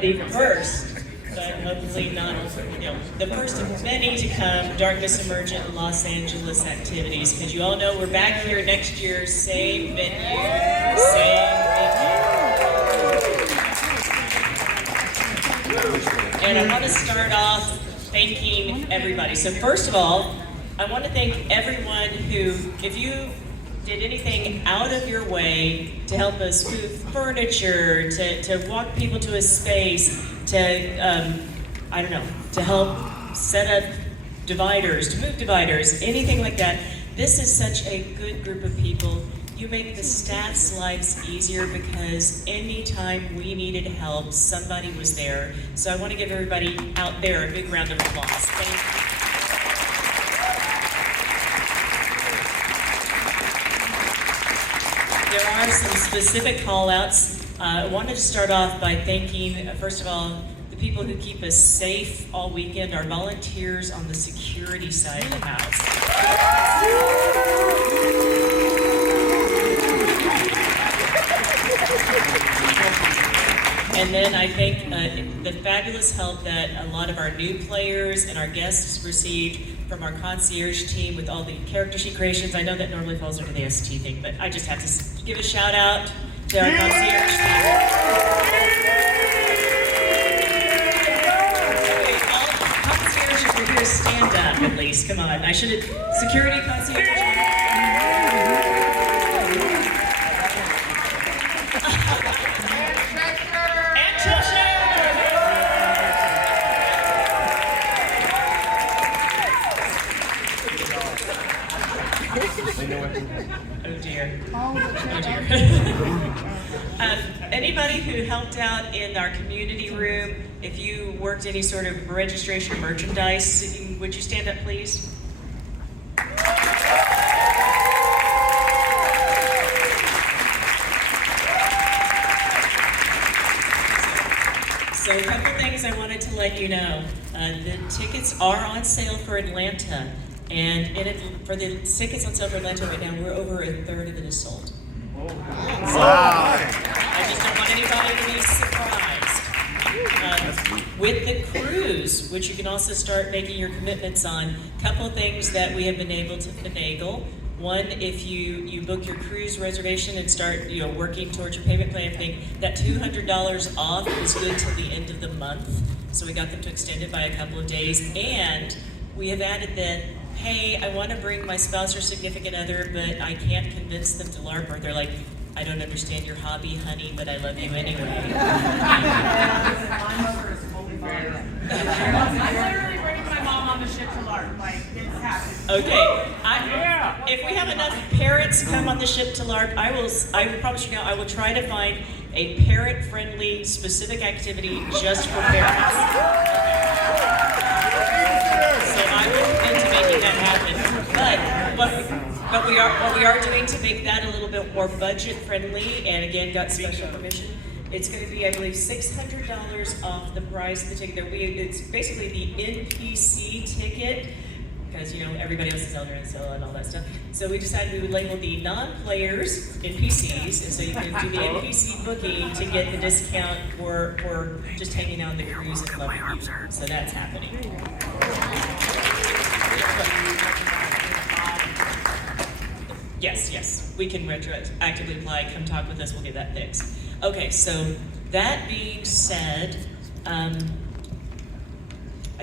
the first, but hopefully not, the first of many to come, Darkness Emergent Los Angeles activities, because you all know we're back here next year, same venue, same venue. And I want to start off thanking everybody. So first of all, I want to thank everyone who, if you did anything out of your way to help us move furniture, to walk people to a space, to, I don't know, to help set up dividers, to move dividers, anything like that. This is such a good group of people. You make the staff's lives easier because anytime we needed help, somebody was there. So I want to give everybody out there a big round of applause. Thank you. There are some specific call-outs. I wanted to start off by thanking, first of all, the people who keep us safe all weekend, our volunteers on the security side of the house. And then I thank the fabulous help that a lot of our new players and our guests received from our concierge team with all the character sheet creations. I know that normally falls under the ST thing, but I just have to give a shout out to our concierge team. Okay, all concierges were here, stand up at least. Come on, I should have, security concierge. Oh dear. Oh dear. Anybody who helped out in our community room, if you worked any sort of registration or merchandise, would you stand up, please? So a couple things I wanted to let you know. The tickets are on sale for Atlanta. And for the tickets on sale for Atlanta right now, we're over a third of it is sold. Wow. So, I just don't want anybody to be surprised. With the cruise, which you can also start making your commitments on, a couple of things that we have been able to finagle. One, if you book your cruise reservation and start working towards your payment plan thing, that $200 off is good till the end of the month. So we got them to extend it by a couple of days. And we have added that, hey, I want to bring my spouse or significant other, but I can't convince them to LARP, or they're like, I don't understand your hobby, honey, but I love you anyway. I'm literally bringing my mom on the ship to LARP, like, it's happening. Okay, if we have enough parents come on the ship to LARP, I will promise you now, I will try to find a parent-friendly, specific activity just for parents. So I will commit to making that happen. But what we are doing to make that a little bit more budget-friendly, and again, got special permission, it's going to be, I believe, $600 off the price of the ticket. It's basically the NPC ticket, because everybody else is elder and so and all that stuff. So we decided we would label the non-players NPCs, and so you can do the NPC booking to get the discount for just hanging out on the cruise and loving you. So that's happening. Yes, we can retroactively apply. Come talk with us, we'll get that fixed. Okay, so that being said, I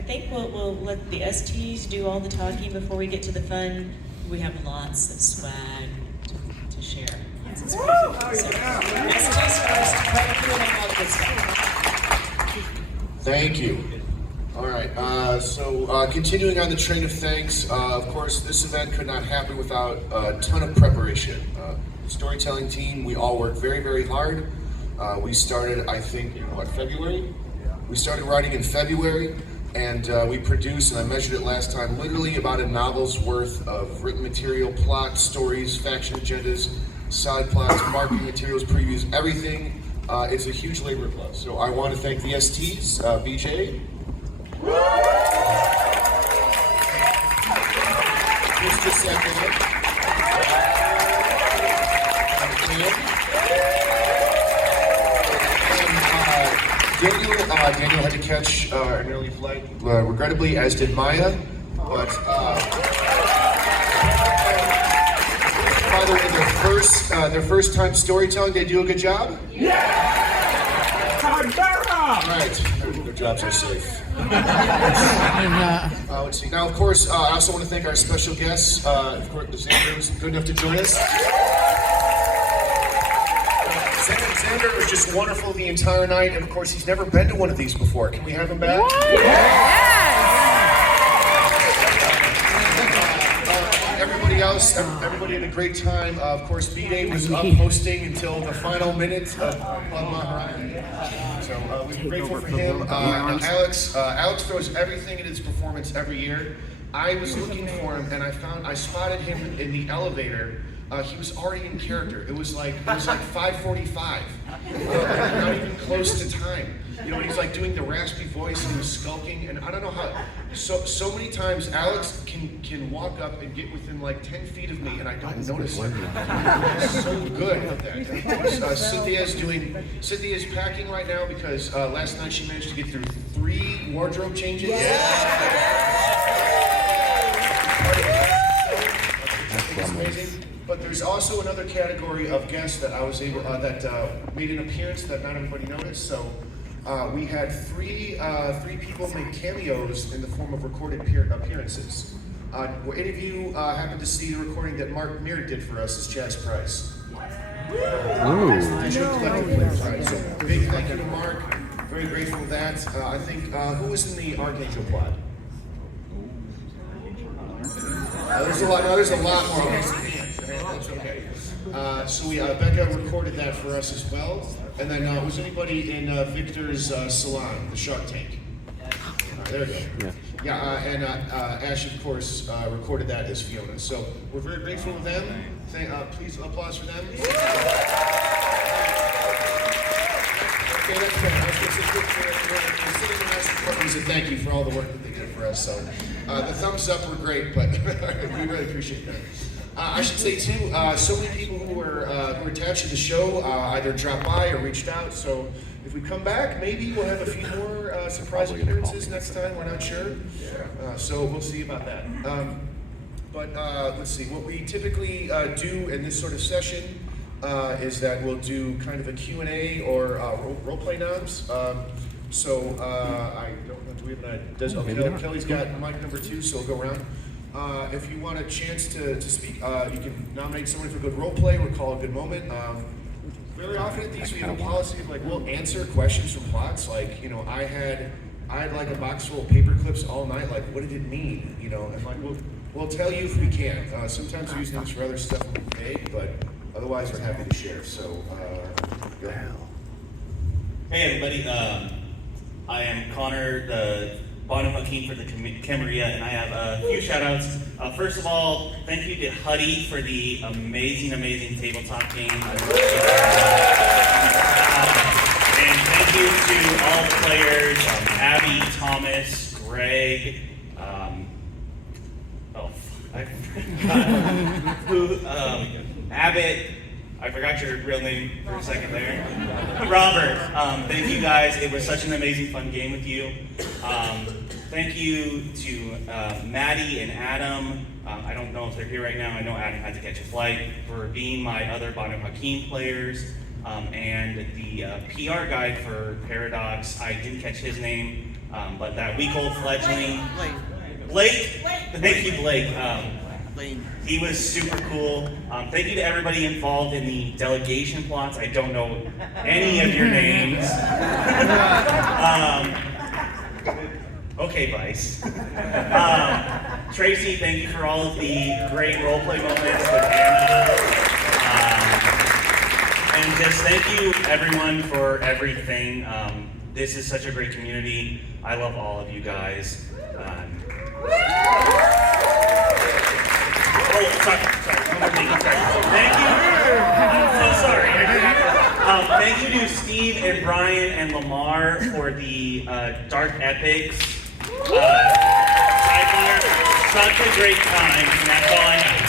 think we'll let the STs do all the talking before we get to the fun. We have lots of swag to share. STs first, Q&A, all the good stuff. Thank you. All right, so continuing on the train of thanks, of course, this event could not happen without a ton of preparation. The storytelling team, we all work very, very hard. We started, I think, February? We started writing in February, and we produced, and I measured it last time, literally about a novel's worth of written material, plot, stories, faction agendas, side plots, marketing materials, previews, everything. It's a huge labor of love. So I want to thank the STs, BJ, Mr. Sacramento, Daniel had to catch an early flight, regrettably, as did Maya. But by the way, their first time storytelling, they do a good job. All right, their jobs are safe. Let's see. Now, of course, I also want to thank our special guests. Of course, Xander was good enough to join us. Xander was just wonderful the entire night, and of course, he's never been to one of these before. Can we have him back? Everybody had a great time. Of course, B-Day was up hosting until the final minute of Club Maharani. So we're grateful for him. Now Alex throws everything in his performance every year. I was looking for him, and I spotted him in the elevator. He was already in character. It was like 5:45, not even close to time. You know, he's like doing the raspy voice and he was skulking, and I don't know how. So many times Alex can walk up and get within like 10 feet of me, and I don't notice him. He's so good at that. And of course, Cynthia's packing right now because last night she managed to get through 3 wardrobe changes. It's amazing. But there's also another category of guests that I was able that made an appearance that not everybody noticed. So we had three people make cameos in the form of recorded appearances. Were any of you happen to see the recording that Mark Mir did for us as Chaz Price? Digital Collective Players, right? So big thank you to Mark. Very grateful for that. I think who was in the Archangel plot? There's a lot. No, there's a lot more. That's okay. So Becca recorded that for us as well. And then was anybody in Victor's salon, the Shark Tank? There we go. And Ash, of course, recorded that as Fiona. So we're very grateful to them. Please applause for them. Okay, that's fair. Thank you for all the work that they did for us. So the thumbs up were great, but we really appreciate that. I should say too, so many people who were attached to the show either dropped by or reached out. So if we come back, maybe we'll have a few more surprise appearances next time. We're not sure, so we'll see about that. But let's see. What we typically do in this sort of session is that we'll do kind of a Q&A or role play noms. So I don't know. Do we have Kelly's got mic number 2, so we'll go around. If you want a chance to speak, you can nominate someone for a good role play or call a good moment. Very often at these, we have a policy of like we'll answer questions from plots. Like I had like a box full of paper clips all night. Like, what did it mean? And like we'll tell you if we can. Sometimes we use things for other stuff vague, but otherwise we're happy to share. So go ahead. Hey everybody, I am Connor, the Bonham Hakeem for the Camarilla, and I have a few shout outs. First of all, thank you to Huddy for the amazing tabletop game. And thank you to all the players, Abby, Thomas, Greg, Abbott. I forgot your real name for a second there. Robert, thank you guys. It was such an amazing, fun game with you. Thank you to Maddie and Adam. I don't know if they're here right now. I know Adam had to catch a flight, for being my other Bonham Hakeem players. And the PR guy for Paradox, I didn't catch his name, but that week-old fledgling. Blake. Thank you, Blake. He was super cool. Thank you to everybody involved in the delegation plots. I don't know any of your names. Okay, Vice. Tracy, thank you for all of the great roleplay moments with Anna. And just thank you, everyone, for everything. This is such a great community. I love all of you guys. Sorry. One more thing. Thank you. I'm so sorry. Thank you to Steve and Brian and Lamar for the Dark Epics. Such a great time, and that's all I have.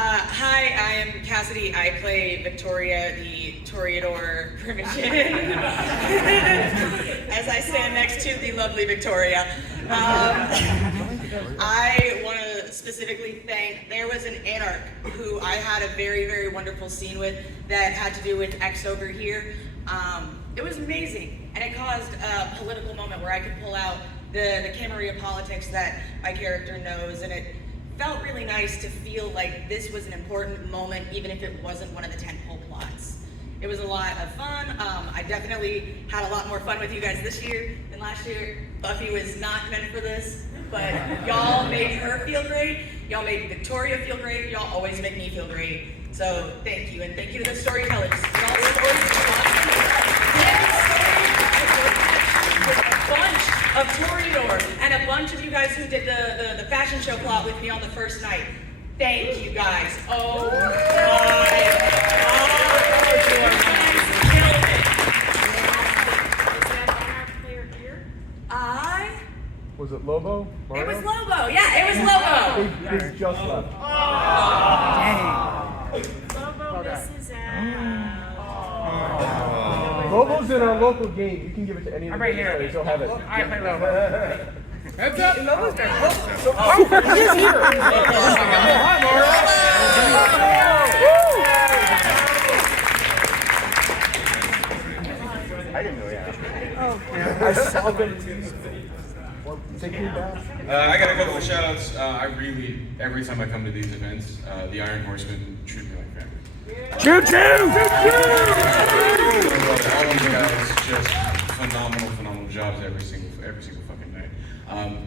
Hi, I am Cassidy. I play Victoria, the Toreador Primogen. As I stand next to the lovely Victoria. I want to specifically thank, there was an Anarch who I had a very, very wonderful scene with that had to do with X over here. It was amazing, and it caused a political moment where I could pull out the Camarilla politics that my character knows, and it felt really nice to feel like this was an important moment, even if it wasn't one of the tentpole plots. It was a lot of fun. I definitely had a lot more fun with you guys this year than last year. Buffy was not meant for this, but y'all made her feel great. Y'all made Victoria feel great. Y'all always make me feel great. So thank you, and thank you to the storytellers. Y'all stories a bunch of Toreador and a bunch of you guys who did the fashion show plot with me on the first night. Thank you guys. Oh my God. Was it Lobo? Mario? It was Lobo. Yeah, it was Lobo. He just left. Lobo misses out. Lobo's in our local game. You can give it to any of the right here. players. He'll have it. I play Lobo. Heads up! Lobo's there. He's here. Hi, Mario. I didn't know that. I saw them. Take me back. I got a couple of shout outs. Every time I come to these events, the Iron Horsemen treat me like family. Choo choo! All of you guys just phenomenal jobs every single fucking night.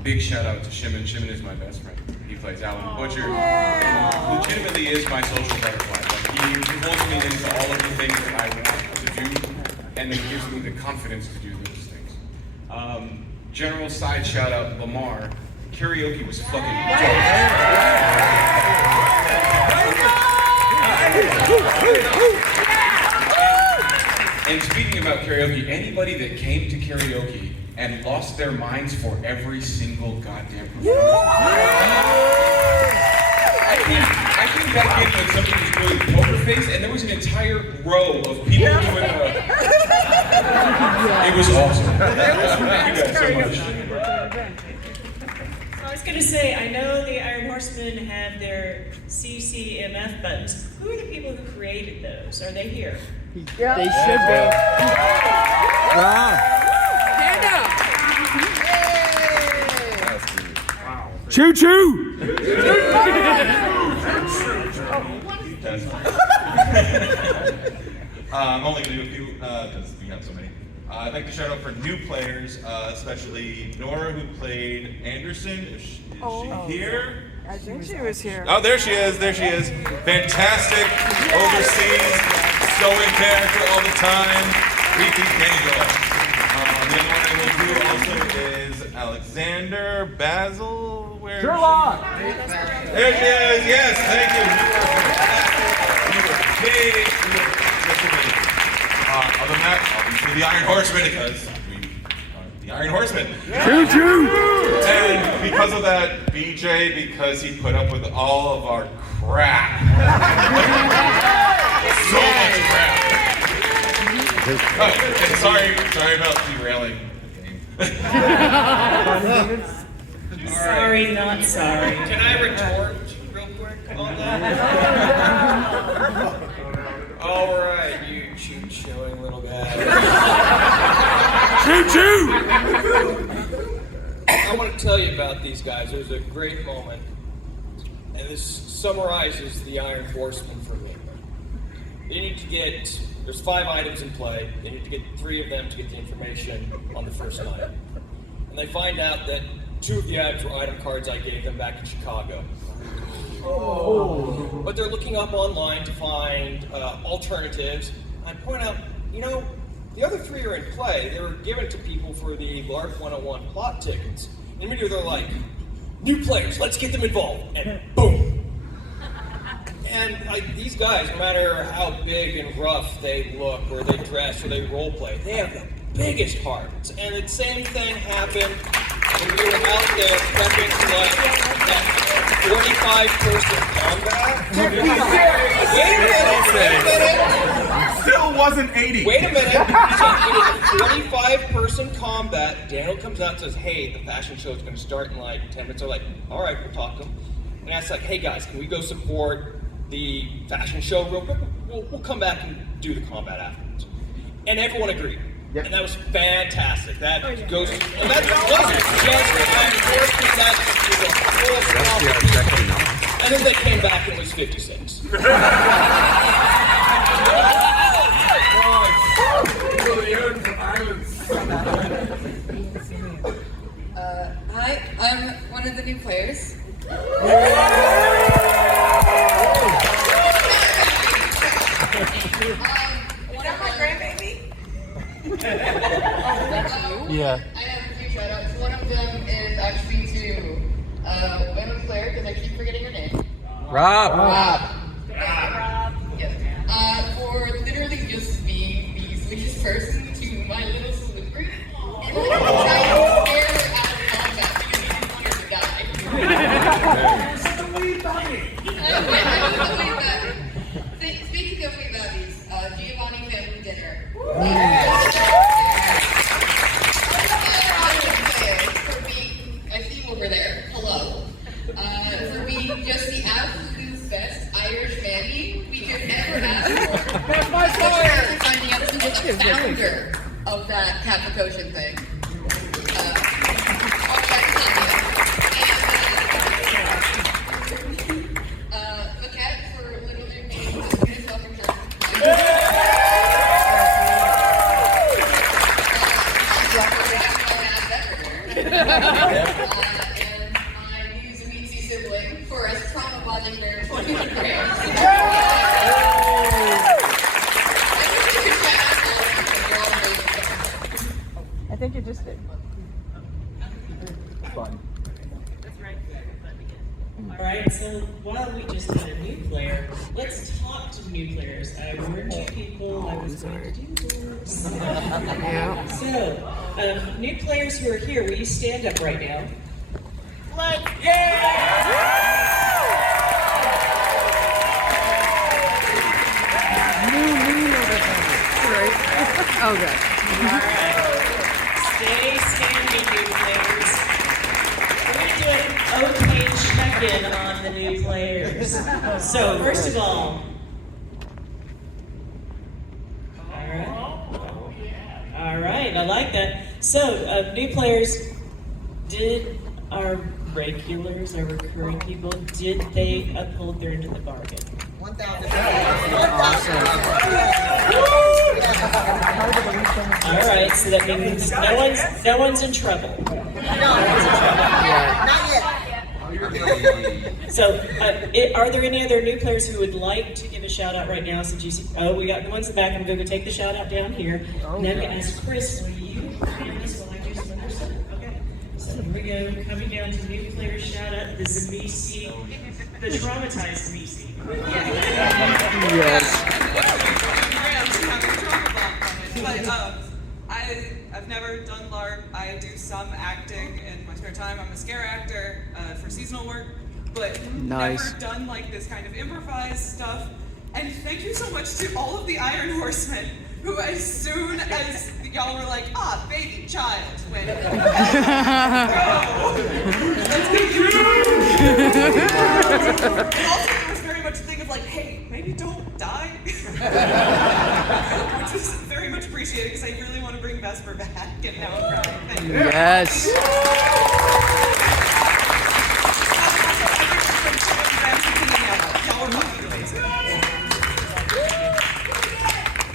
Big shout out to Shimon. Shimon is my best friend. He plays Alan Butcher. Legitimately is my social butterfly. Like he pulls me into all of the things that I want to do, and then gives me the confidence to do those things. General side shout out, Lamar. Karaoke was fucking dope. And speaking about karaoke, anybody that came to karaoke and lost their minds for every single goddamn performance. I came back in when somebody was doing poker face, and there was an entire row of people doing it was awesome. Thank you guys so much. I was going to say, I know the Iron Horsemen have their CCMF buttons. Who are the people who created those? Are they here? They should be. Stand up. Choo choo! I'm only going to do a few because we have so many. I'd like to shout out for new players, especially Nora, who played Anderson. Is she here? I think she was here. Oh, there she is. There she is. Fantastic. Overseas. So in character all the time. Creepy Angel. The other one I will do also is Alexander Basil. Where is Sherlock! she? There she is. Yes, thank you. You were big. You were just amazing. Other than that, obviously the Iron Horsemen, because we are the Iron Horsemen. Choo choo! And because of that, BJ, because he put up with all of our crap. So much crap. Oh, and sorry about derailing the game. Sorry, not sorry. Can I retort real quick on that? All right, you choo-chooing little guy. Choo choo! I want to tell you about these guys. It was a great moment, and this summarizes the Iron Horsemen for me. There's 5 items in play. They need to get 3 of them to get the information on the first night. And they find out that 2 of the items were item cards I gave them back in Chicago. Oh. But they're looking up online to find alternatives. I point out, the other 3 are in play. They were given to people for the LARP 101 plot tickets. And immediately they're like, new players, let's get them involved. And boom. And these guys, no matter how big and rough they look, or they dress, or they role play, they have the biggest hearts. And the same thing happened when we were out there prepping for that 45-person combat. Wait a minute. Still wasn't 80. Wait a minute. So it is a 45-person combat. Daniel comes out and says, hey, the fashion show is going to start in like 10 minutes. They're like, all right, we'll talk to them. And I was like, hey guys, can we go support the fashion show real quick? We'll come back and do the combat afterwards. And everyone agreed. Yep. And that was fantastic. That goes, and that wasn't just the that was a full stop. And then they came back and it was 56. Hi, I'm one of the new players. Is that my grandbaby? Yeah. I have two shout-outs. One of them is actually to women's player, because I keep forgetting her name. Rob. Yes. For literally just being the sweetest person to my little celebrity. And like trying to scare her out of combat because he didn't want her to die. Speaking of wee babies, Giovanni family dinner. For being, I see you over there. Hello. For being just the absolute best Irish mammy we could ever ask for. That's my fire! Finding out who was the founder of that Capricorn thing. Maquette for literally being the sweetest welcome and my new Zumitzi sibling for us trauma bonding their 21 grams. I think you just did. Fun. All right, so while we just had a new player, let's talk to new players. I warned you people I was going to do this. So, new players who are here, will you stand up right now? Oh, good. All right. Stay standing, new players. We're going to do an okay check-in on the new players. So, first of all, all right, I like that. So, new players, did our regulars, our recurring people, did they uphold their end of the bargain? 1,000. All right, so that means no one's in trouble. So, are there any other new players who would like to give a shout out right now? Since you see, we got the ones in the back. I'm going to go take the shout out down here. And then I'm going to ask Chris, will you hand this while I do some other stuff? Okay. So here we go. Coming down to new players shout out. The Zamisi, the traumatized Zamisi. But I've never done LARP. I do some acting in my spare time. I'm a scare actor for seasonal work, but never done like this kind of improvised stuff. And thank you so much to all of the Iron Horsemen who, as soon as y'all were like, baby child, went, go. Let's get you. And also there was very much a thing of like, hey, maybe don't die. Which is very much appreciated because I really want to bring Vesper back and now I'm crying. Thank you. Yes. Y'all are fucking amazing.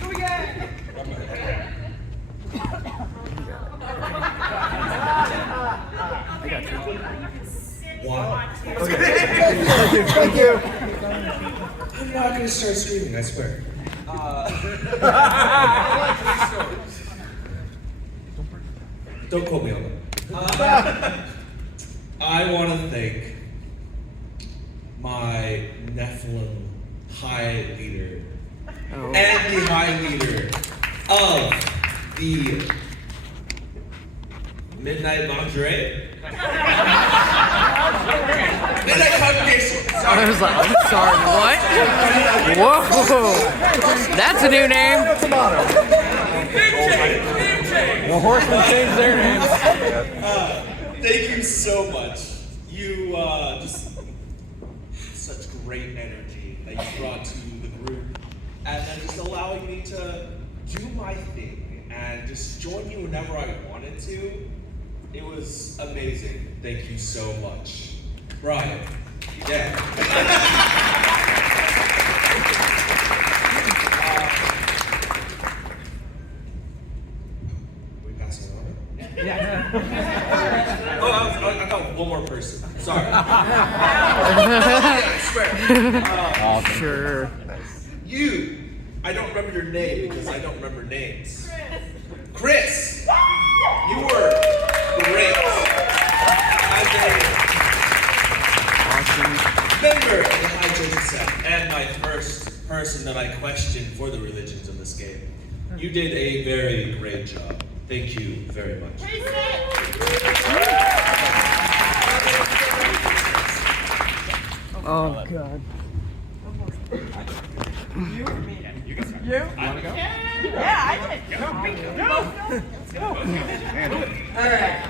Go again. I got you. Wow. Thank you. I'm not going to start screaming, I swear. Don't quote me on that. I want to thank my Nephilim High Leader and the High Leader of the Midnight Lingerie. Then I cut this. I was like, I'm sorry, what? Whoa, that's a new name. The horsemen changed their names. Thank you so much. You just such great energy that you brought to the group, and then just allowing me to do my thing and just join you whenever I wanted to. It was amazing. Thank you so much, Brian. Yeah. We passing on? Yeah. Oh, I got one more person. Sorry. I swear. Sure. You. I don't remember your name because I don't remember names. Chris. You were great. As a member of the High Chosen Set and my first person that I questioned for the religions of this game, you did a very great job. Thank you very much. Oh, God. You or me? You? Yeah, I did. Go. All right.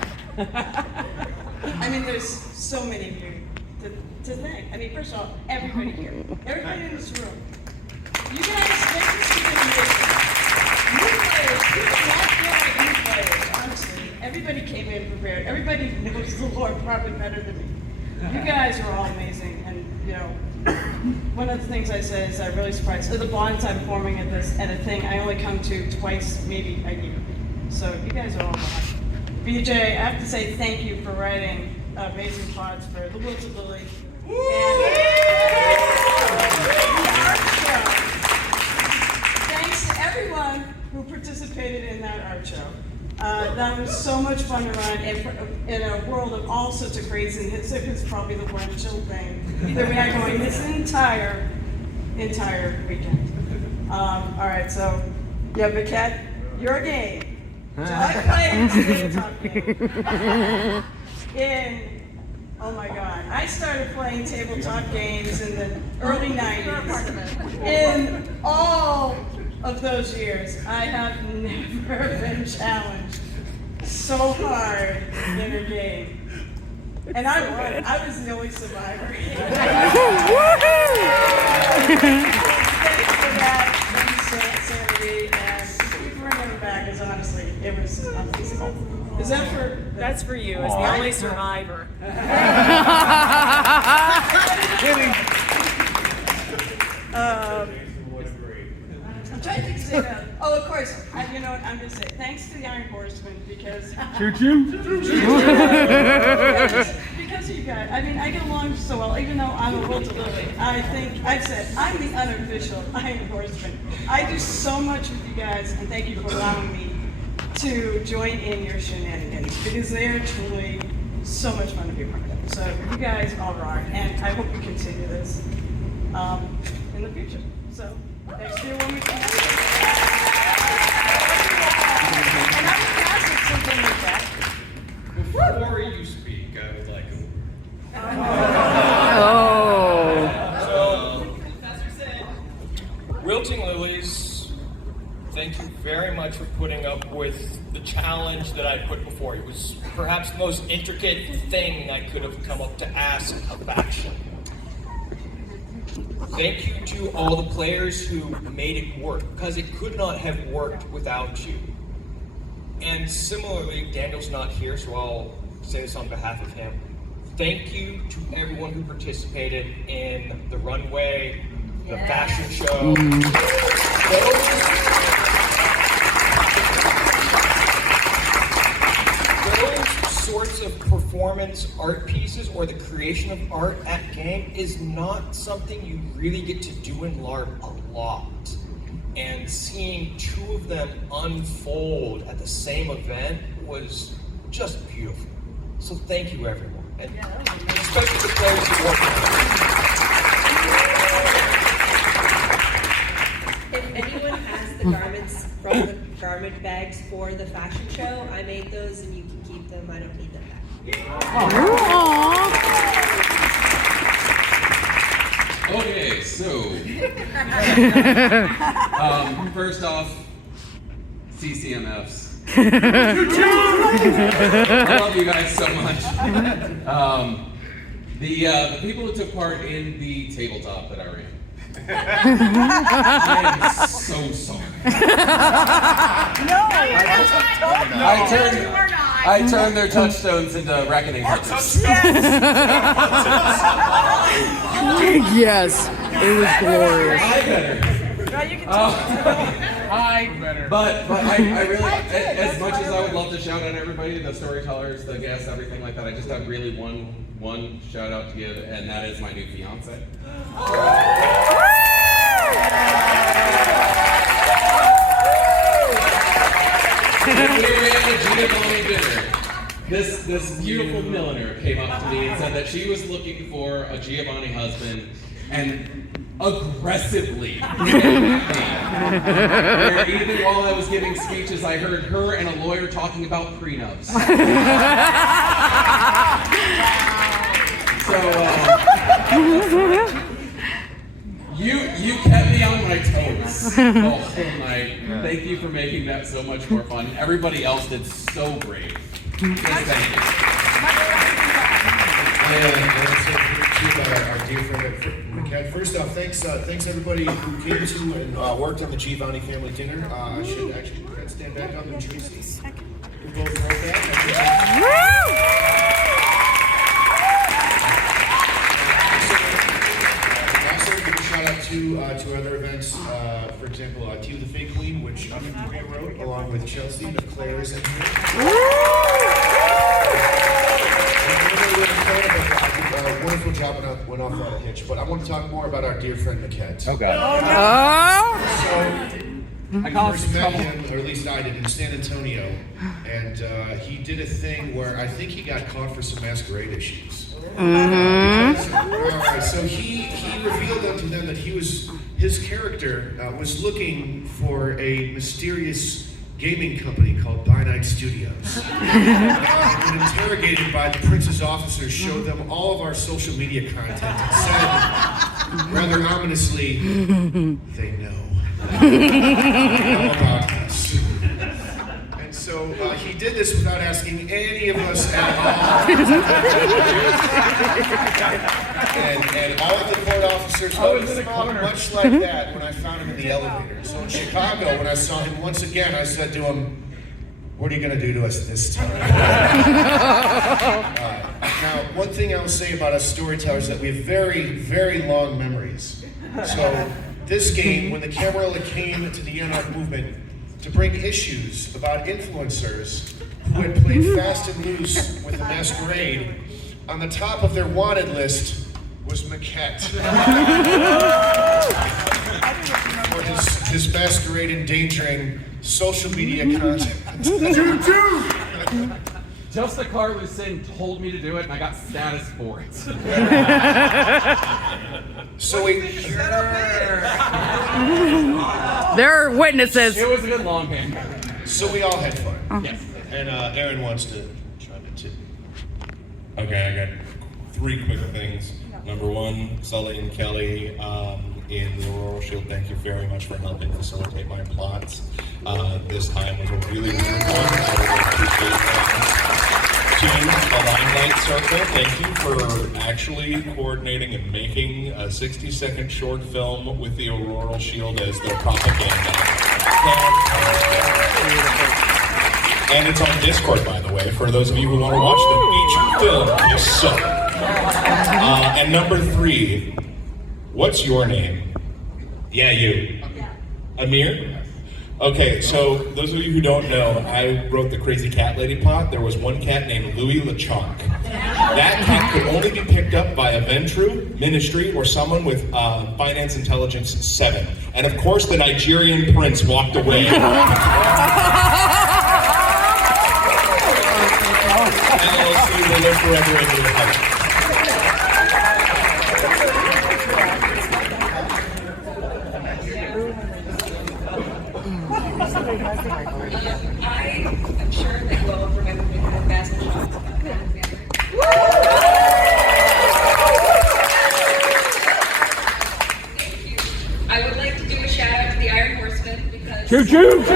I mean, there's so many of you to thank. I mean, first of all, everybody here, everybody in this room, you guys, this is amazing. New players, people not feel like new players, honestly. Everybody came in prepared. Everybody knows the Lord probably better than me. You guys are all amazing, and you know, one of the things I said is I'm really surprised. So the bonds I'm forming at a thing I only come to twice, maybe a year. So you guys are all awesome. BJ, I have to say thank you for writing amazing pods for the Wilted Lily. And thanks to everyone who participated in that art show. That was so much fun to run, and in a world of all sorts of crazy, and it was probably the one chill thing that we had going this entire weekend. All right, so yeah, but Kat, your game. So I played tabletop game. Oh my God, I started playing tabletop games in the early 90s. In all of those years, I have never been challenged so hard in a game. And I won. I was the only survivor. Thanks for that, sanity, and keep bringing it back, because honestly, it was unbelievable. Is that for? That's for you as the only survivor. I'm trying to say that. Oh, of course. You know what? I'm going to say thanks to the Iron Horsemen because. Because of you guys. I mean, I get along so well, even though I'm a Wilted Lily. I think I've said I'm the unofficial Iron Horseman. I do so much with you guys, and thank you for allowing me to join in your shenanigans because they are truly so much fun to be a part of. So you guys all rock, and I hope you continue this in the future. So next year when we come back. And I'm gonna ask you something like that. Before you speak, I would like a Wilting Lilies, thank you very much for putting up with the challenge that I put before you. It was perhaps the most intricate thing I could have come up to ask a faction. Thank you to all the players who made it work, because it could not have worked without you. And similarly, Daniel's not here, so I'll say this on behalf of him. Thank you to everyone who participated in the runway, the fashion show. Those sorts of performance art pieces or the creation of art at game is not something you really get to do in LARP a lot. And seeing two of them unfold at the same event was just beautiful. So thank you, everyone. And especially the players who worked on it. If anyone has the garments from the garment bags for the fashion show, I made those and you can keep them. I don't need them back. Aww. Okay, so first off, CCMFs. I love you guys so much. The people who took part in the tabletop that I ran. I am so sorry. I turned their touchstones into reckoning hooks. Yes, it was glorious. But I really, as much as I would love to shout out everybody, the storytellers, the guests, everything like that, I just have really one shout out to give, and that is my new fiance. We were at the Giovanni dinner. This beautiful milliner came up to me and said that she was looking for a Giovanni husband and aggressively where even while I was giving speeches, I heard her and a lawyer talking about prenups. So, you kept me on my toes the whole night. Thank you for making that so much more fun. Everybody else did so great. Just thank you. Our dear friend McCann. First off, thanks everybody who came to and worked on the Giovanni family dinner. I should actually stand back up and Tracy. We both wrote that. Also, give a shout out to other events. For example, Tea with the Fake Queen, which Victoria wrote along with Chelsea. McClare is in here. Wonderful job went off without a hitch, but I want to talk more about our dear friend Maquette. Oh God. I first met him, or at least I did, in San Antonio, and he did a thing where I think he got caught for some masquerade issues. So he revealed unto them that his character was looking for a mysterious gaming company called By Night Studios. When interrogated by the Prince's officers, showed them all of our social media content and said, rather ominously, they know all about us. And so he did this without asking any of us at all. And all of the court officers noticed much like that when I found him in the elevator. So in Chicago, when I saw him once again, I said to him, "What are you going to do to us this time?" Now, one thing I will say about us storytellers is that we have very, very long memories. So this game, when the Camarilla came to the Anarch movement to bring issues about influencers who had played fast and loose with the masquerade, on the top of their wanted list was Maquette. For his masquerade endangering social media content. Just a Car Lucin told me to do it, and I got status for it. So we. There are witnesses. It was a good long game. So we all had fun. Yes. And Aaron wants to chime in too. Okay, I got 3 quick things. Number 1, Sully and Kelly in the Aurora Shield, thank you very much for helping facilitate my plots. This time was a really weird one. I really appreciate that. Team, the Limelight Circle, thank you for actually coordinating and making a 60-second short film with the Aurora Shield as their propaganda. And it's on Discord, by the way, for those of you who want to watch the feature film this summer. And number 3, what's your name? Yeah, you. Amir? Okay, so those of you who don't know, I wrote the Crazy Cat Lady plot. There was one cat named Louis LeChonk. That cat could only be picked up by a Ventru, Ministry, or someone with Finance Intelligence 7. And of course, the Nigerian prince walked away. LLC will live forever into the heaven. I'm sure that you all remember me from the Basket Shop. Choo choo! And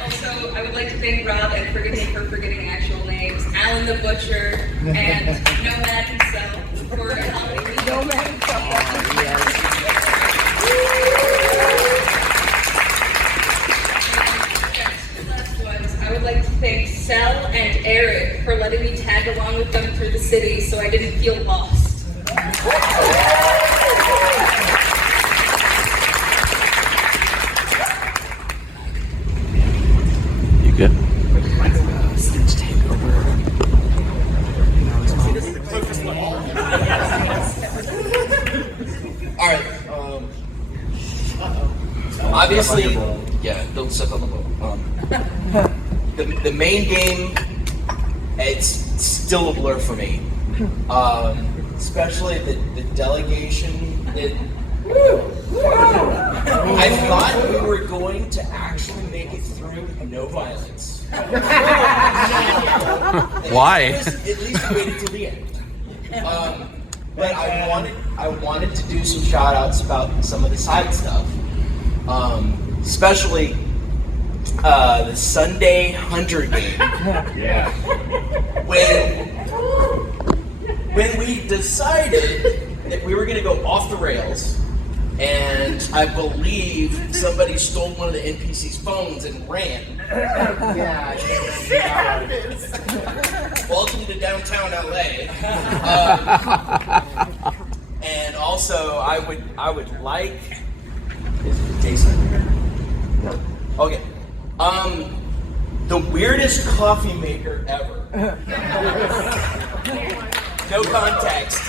also, I would like to thank Rob, and forgive me for forgetting actual names, Alan the Butcher, and Nomad himself for helping me. Nomad himself. I would like to thank Sel and Eric for letting me tag along with them through the city so I didn't feel lost. You good? Alright, obviously, yeah, don't step on the boat. The main game, it's still a blur for me. Especially the delegation. I thought we were going to actually make it through with no violence. Why? At least waited till the end. But I wanted to do some shout outs about some of the side stuff. Especially the Sunday Hunter game. Yeah. When we decided that we were going to go off the rails, and I believe somebody stole one of the NPC's phones and ran. Yeah. Welcome to downtown LA. And also, I would like. Is it Jason? Okay. The weirdest coffee maker ever. No context.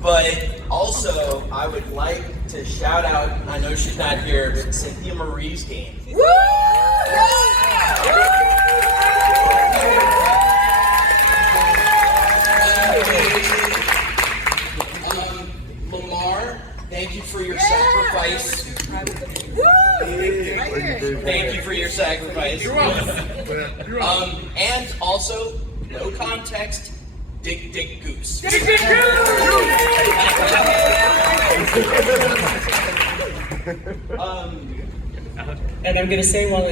But also, I would like to shout out, I know she's not here, but Cynthia Marie's game. Lamar, thank you for your sacrifice. Thank you for your sacrifice. You're welcome. And also, no context, Dick Goose. Dick And I'm going to say while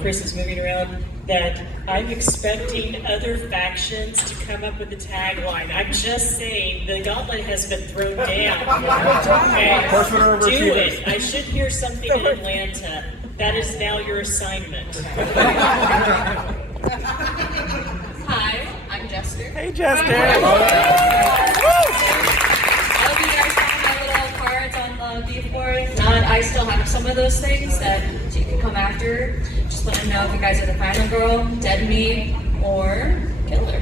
Chris is moving around that I'm expecting other factions to come up with a tagline. I'm just saying the gauntlet has been thrown down. Okay, do it. I should hear something in Atlanta. That is now your assignment. Hi, I'm Jester. Hey, Jester. I hope you guys saw my little cards on the board. Not, I still have some of those things that you can come after. Just let me know if you guys are the final girl, dead meat, or killer.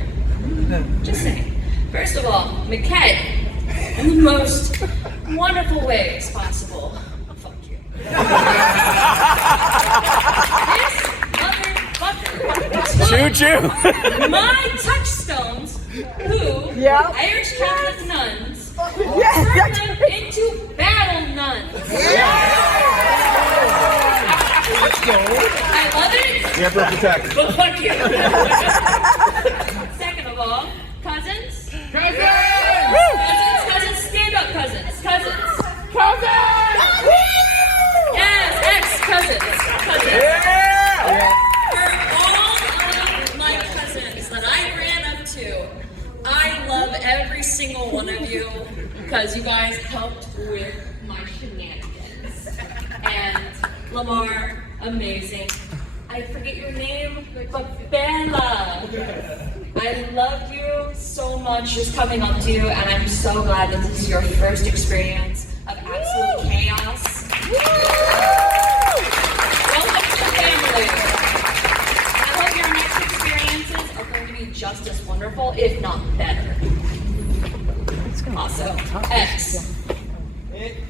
Just saying. First of all, Maquette, in the most wonderful ways possible. Fuck you. This motherfucker. Choo choo. My touchstones, who Irish Catholic nuns, turned them into battle nuns. I love it. Yeah, bro, protect. But fuck you. Second of all, cousins. Cousins, stand up, cousins. Yes, ex-cousins. For all of my cousins that I ran up to, I love every single one of you because you guys helped with my shenanigans. And Lamar, amazing. I forget your name, but Bella. I love you so much just coming up to you, and I'm so glad that this is your first experience of absolute chaos. Welcome to the family. I hope your next experiences are going to be just as wonderful, if not better. Also, X.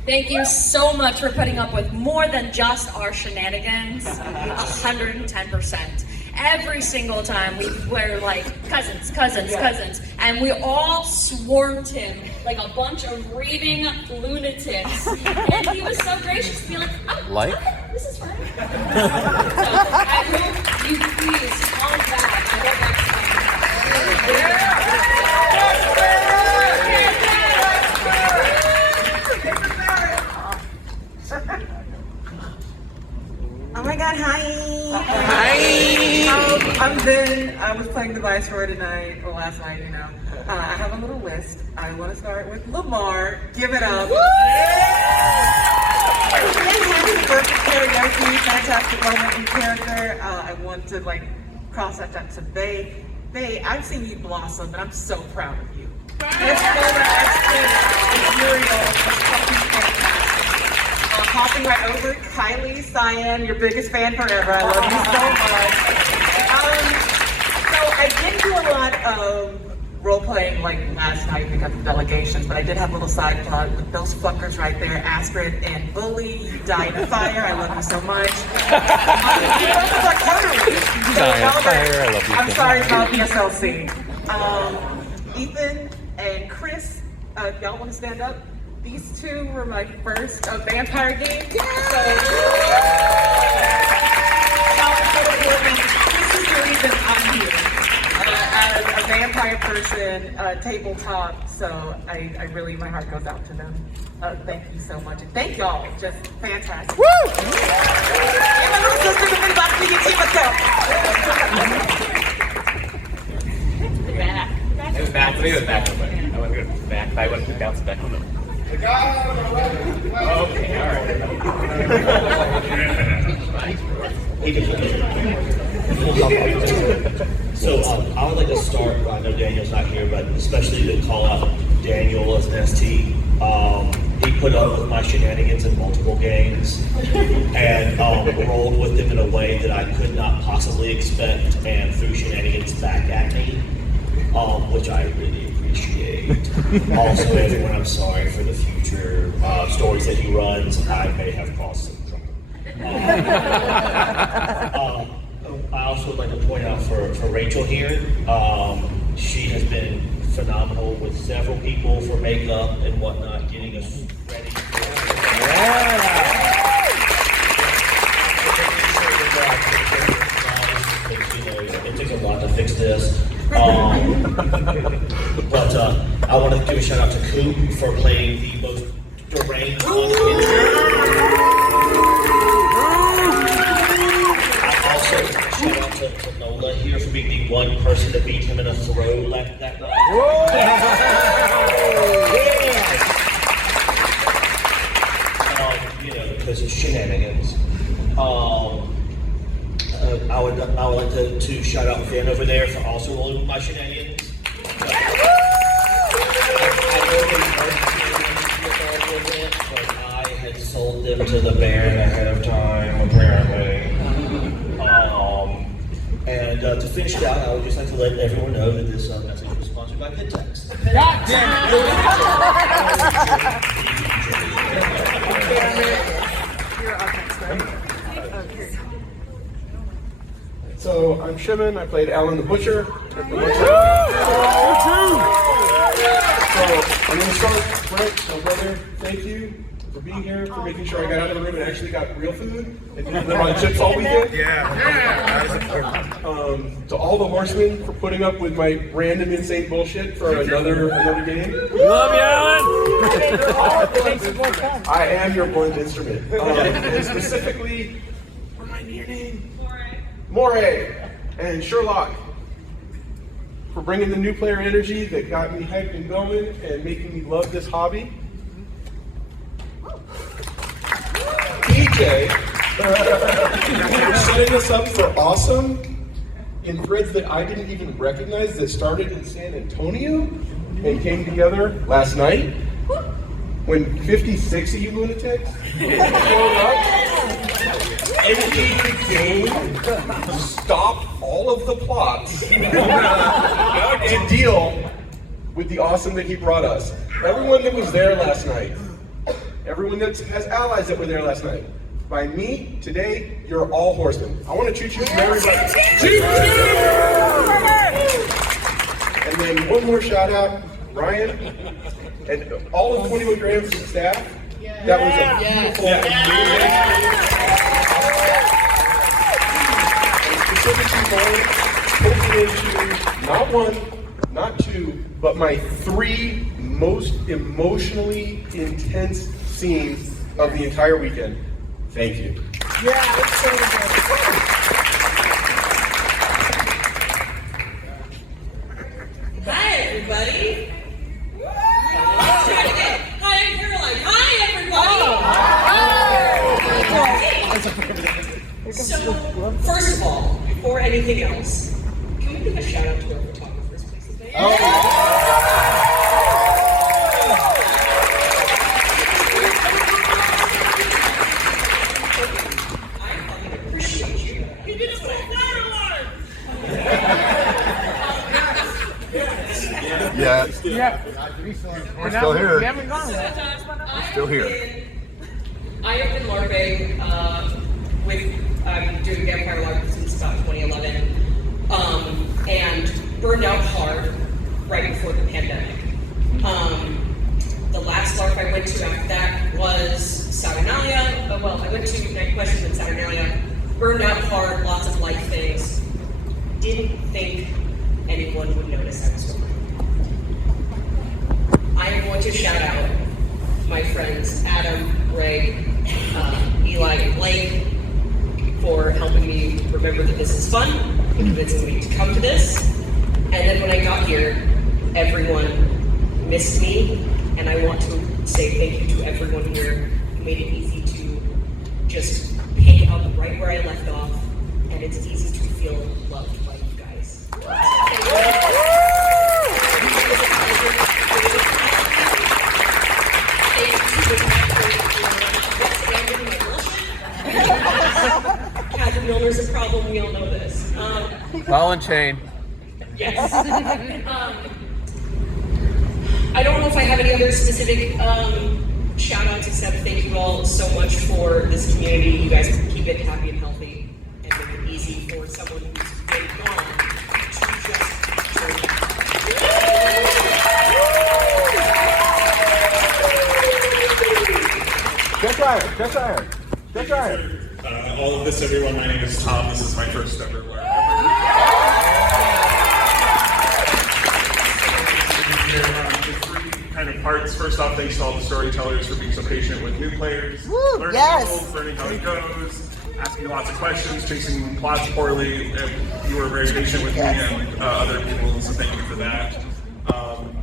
Thank you so much for putting up with more than just our shenanigans. 110%. Every single time we were like, cousins, and we all swarmed him like a bunch of raving lunatics. And he was so gracious to be like, this is fine. So I hope you please call back. I hope that's fine. my story tonight, or last night, you know. I have a little list. I want to start with Lamar. Give it up. Fantastic work with karaoke, fantastic moment in character. I want to cross that up to Bay. Bay, I've seen you blossom, and I'm so proud of you. This moment, Muriel, was fucking fantastic. Hopping right over, Kylie, Cyan, your biggest fan forever. I love you so much. So I didn't do a lot of role-playing last night because of delegations, but I did have a little side plot with those fuckers right there, Astrid and Bully. You die in a fire. I love you so much. I'm sorry about the SLC. Ethan and Chris, if y'all want to stand up, these two were my first vampire game. So, this is the reason I'm here. As a vampire person, tabletop, so I really, my heart goes out to them. Thank you so much. And thank y'all, just fantastic. Woo! And my little sister, the about to get team myself. It was back. I think it was back. I want to go back. I want to bounce back on them. Okay, So I would like to start, I know Daniel's not here, but especially to call out Daniel as an ST. He put up with my shenanigans in multiple games and rolled with them in a way that I could not possibly expect and threw shenanigans back at me, which I really appreciate. Also, everyone, I'm sorry for the future stories that he runs. I may have caused some trouble. I also would like to point out for Rachel here, she has been phenomenal with several people for makeup and whatnot, getting us ready for it took a lot to fix this. But I want to give a shout out to Coop for playing the most deranged shout out to Nola here for being the one person to beat him in a throw that night. Because of shenanigans. I would like to shout out Van over there for also rolling with my shenanigans. I had sold them to the Baron ahead of time, apparently. And to finish it out, I would just like to let everyone know that this message was sponsored by Pitex. God damn So I'm Shimon. I played Alan the Butcher. So I'm going to start, Brent, my brother. Thank you for being here, for making sure I got out of the room and actually got real food and didn't live on chips all weekend. To all the horsemen for putting up with my random insane bullshit for another game. Love you, Alan. I am your blunt instrument. And specifically, remind me your name. Moray and Sherlock for bringing the new player energy that got me hyped and going and making me love this hobby. DJ for setting us up for awesome in threads that I didn't even recognize that started in San Antonio and came together last night when 56 of you lunatics showed up. And made the game stop all of the plots to deal with the awesome that he brought us. Everyone that was there last night, everyone that has allies that were there last night, by me, today, you're all horsemen. I want to choo-choo from everybody. Choo-choo! And then one more shout out, Ryan, and all of 21 Grams' staff. That was a beautiful, into not one, not two, but my 3 most emotionally intense scenes of the entire weekend. Thank you. everybody. Let's try it again. Hi, I'm Caroline. Hi, everybody. So, first of all, before anything else, can we give a shout out to our photographers, please? I fucking appreciate you. He did a full fire alarm. Yeah. We're still here. We haven't gone yet. Still here. I have been LARPing doing Vampire LARP since about 2011, and burned out hard right before the pandemic. The last LARP I went to after that was Saturnalia. I went to Night Questions and Saturnalia. Burned out hard, lots of life things. Didn't think anyone would notice I was working. I am going to shout out my friends Adam, Ray, Eli, and Blake for helping me remember that this is fun and convincing me to come to this. And then when I got here, everyone missed me, and I want to say thank you to everyone here who made it easy to just pick up right where I left off, and it's easy to feel loved by you guys. Catherine Milner's a problem, we all know this. Ball and chain. Yes. I don't know if I have any other specific shout outs except thank you all so much for this community. You guys keep it happy and healthy and make it easy for someone who's been gone to just show you. All of this, everyone. My name is Tom. This is my first ever LARP. Three kind of parts. First off, thanks to all the storytellers for being so patient with new players. Learning rules, learning how it goes, asking lots of questions, chasing plots poorly. And you were very patient with me and other people, so thank you for that.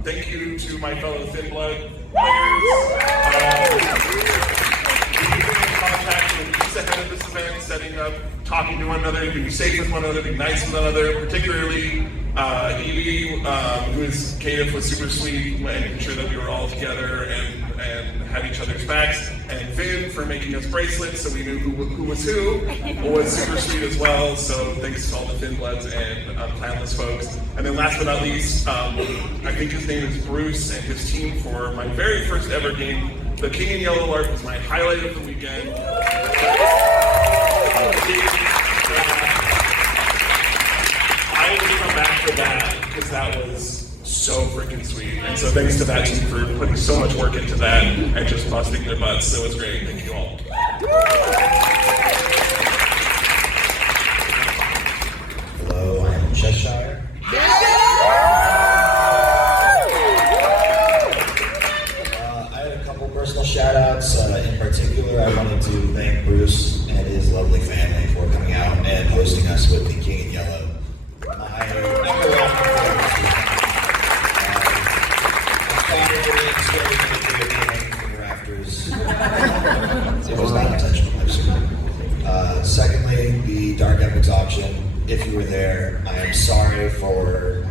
Thank you to my fellow Thin Blood players. Contact with weeks ahead of this event, setting up, talking to one another, being safe with one another, being nice with one another, particularly Evie, who is Kate was super sweet, making sure that we were all together and had each other's backs, and Vin for making us bracelets so we knew who was who, was super sweet as well, so thanks to all the Thin Bloods and Planless folks. And then last but not least, I think his name is Bruce and his team for my very first ever game. The King in Yellow LARP was my highlight of the weekend. I will come back for that because that was so freaking sweet. And so thanks to that team for putting so much work into that and just busting their butts. It was great. Thank you all. Hello, I am Cheshire. I had a couple personal shout outs. In particular, I wanted to thank Bruce and his lovely family for coming out and hosting us with the King in Yellow. It was not intentional, absolutely. Secondly, the Dark Epics auction. If you were there, I am sorry for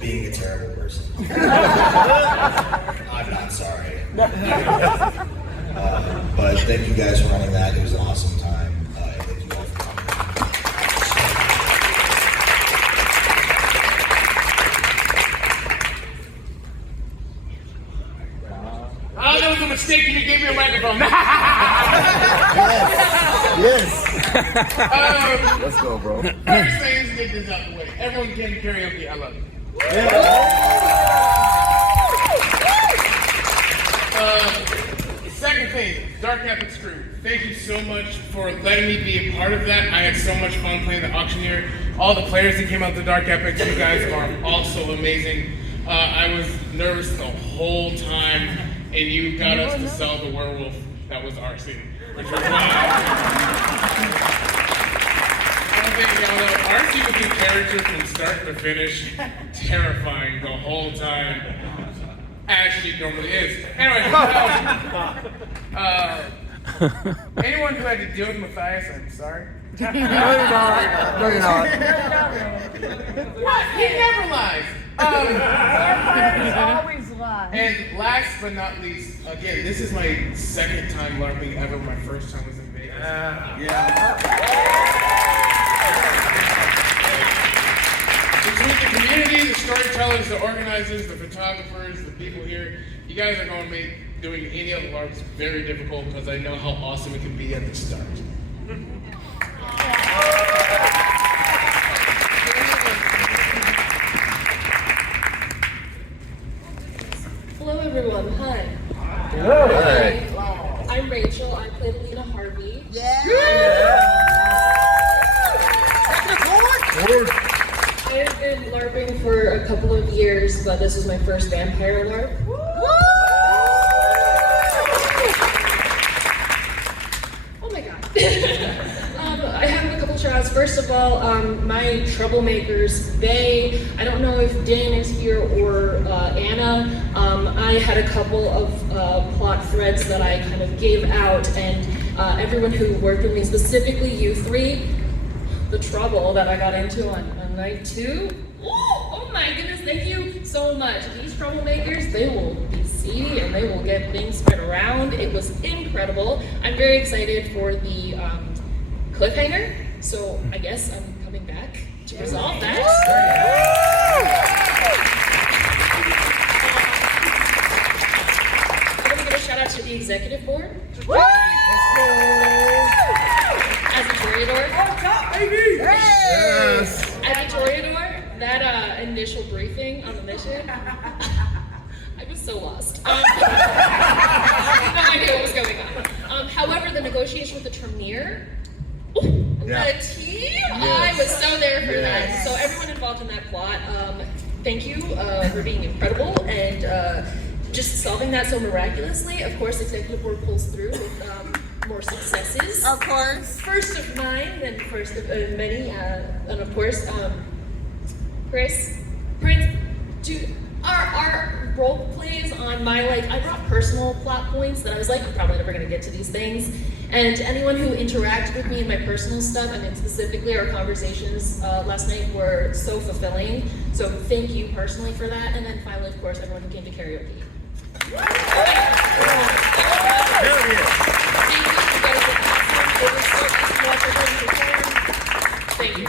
being a terrible person. I'm not sorry. But thank you guys for running that. It was an awesome time. And thank you all for coming. Oh, that was a mistake. You gave me a microphone. Yes. Let's go, bro. First things, get this out the way. Everyone can karaoke. I love it. Second thing, Dark Epics crew. Thank you so much for letting me be a part of that. I had so much fun playing the auctioneer. All the players that came out to Dark Epics, you guys are also amazing. I was nervous the whole time, and you got us to sell the werewolf that was Arcee, which was think y'all know, RC was in character from start to finish, terrifying the whole time, as she normally is. Anyway, anyone who had to deal with Matthias, I'm sorry. No, you're not. No, you're not. What? He never lies. Vampires always lie. And last but not least, again, this is my second time LARPing ever. My first time was in Vegas. Between the community, the storytellers, the organizers, the photographers, the people here, you guys are going to make doing any of the LARPs very difficult because I know how awesome it can be at the start. Hello everyone, hi. Hello. Hi. I'm Rachel, I play Lena Harvey. I have been LARPing for a couple of years, but this is my first vampire LARP. Oh my god. I have a couple shout outs. First of all, my troublemakers, I don't know if Dan is here or Anna. I had a couple of plot threads that I kind of gave out, and everyone who worked with me, specifically you three, the trouble that I got into on night 2. Oh my goodness, thank you so much. These troublemakers, they will be seedy and they will get things spread around. It was incredible. I'm very excited for the cliffhanger, so I guess I'm coming back to resolve that. I'm gonna give a shout out to the executive board. As a Toreador. Yes. As a Toreador, that initial briefing on the mission, I was so lost. I had no idea what was going on. However, the negotiation with the Tremere, the team, I was so there for that. So everyone involved in that plot, thank you for being incredible and just solving that so miraculously. Of course, executive board pulls through with more successes. Of course. First of mine, then first of many, and of course, Chris, Prince, dude, our role plays on my, I brought personal plot points that I was like, I'm probably never gonna get to these things. And anyone who interacted with me in my personal stuff, I mean, specifically our conversations last night were so fulfilling. So thank you personally for that. And then finally, of course, everyone who came to karaoke. Thank you.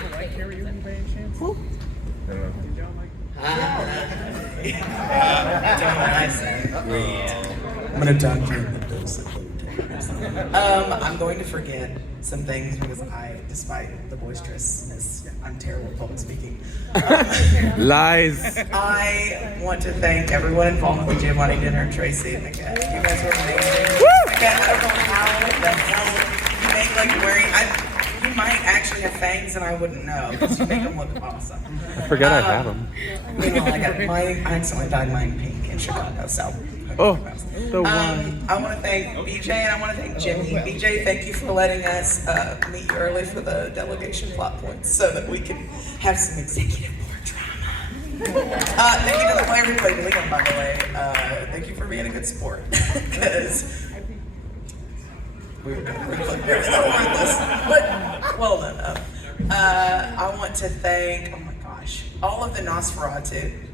I'm gonna talk to you in the dose of I'm going to forget some things because despite the boisterousness, I'm terrible at public speaking. Lies. I want to thank everyone involved with the Giovanni dinner, Tracy and Miguel. You guys were amazing. Again, I don't know how the hell you make wearing. You might actually have fangs and I wouldn't know because you make them look awesome. I forgot I have them. I accidentally dyed mine pink in Chicago, so. Oh, the one. I want to thank BJ and I want to thank Jimmy. BJ, thank you for letting us meet you early for the delegation plot points so that we can have some executive board drama. Thank you to the player who played Liam, by the way. Thank you for being a good sport because we were going to really this, but well done. I want to thank, oh my gosh, all of the Nosferatu.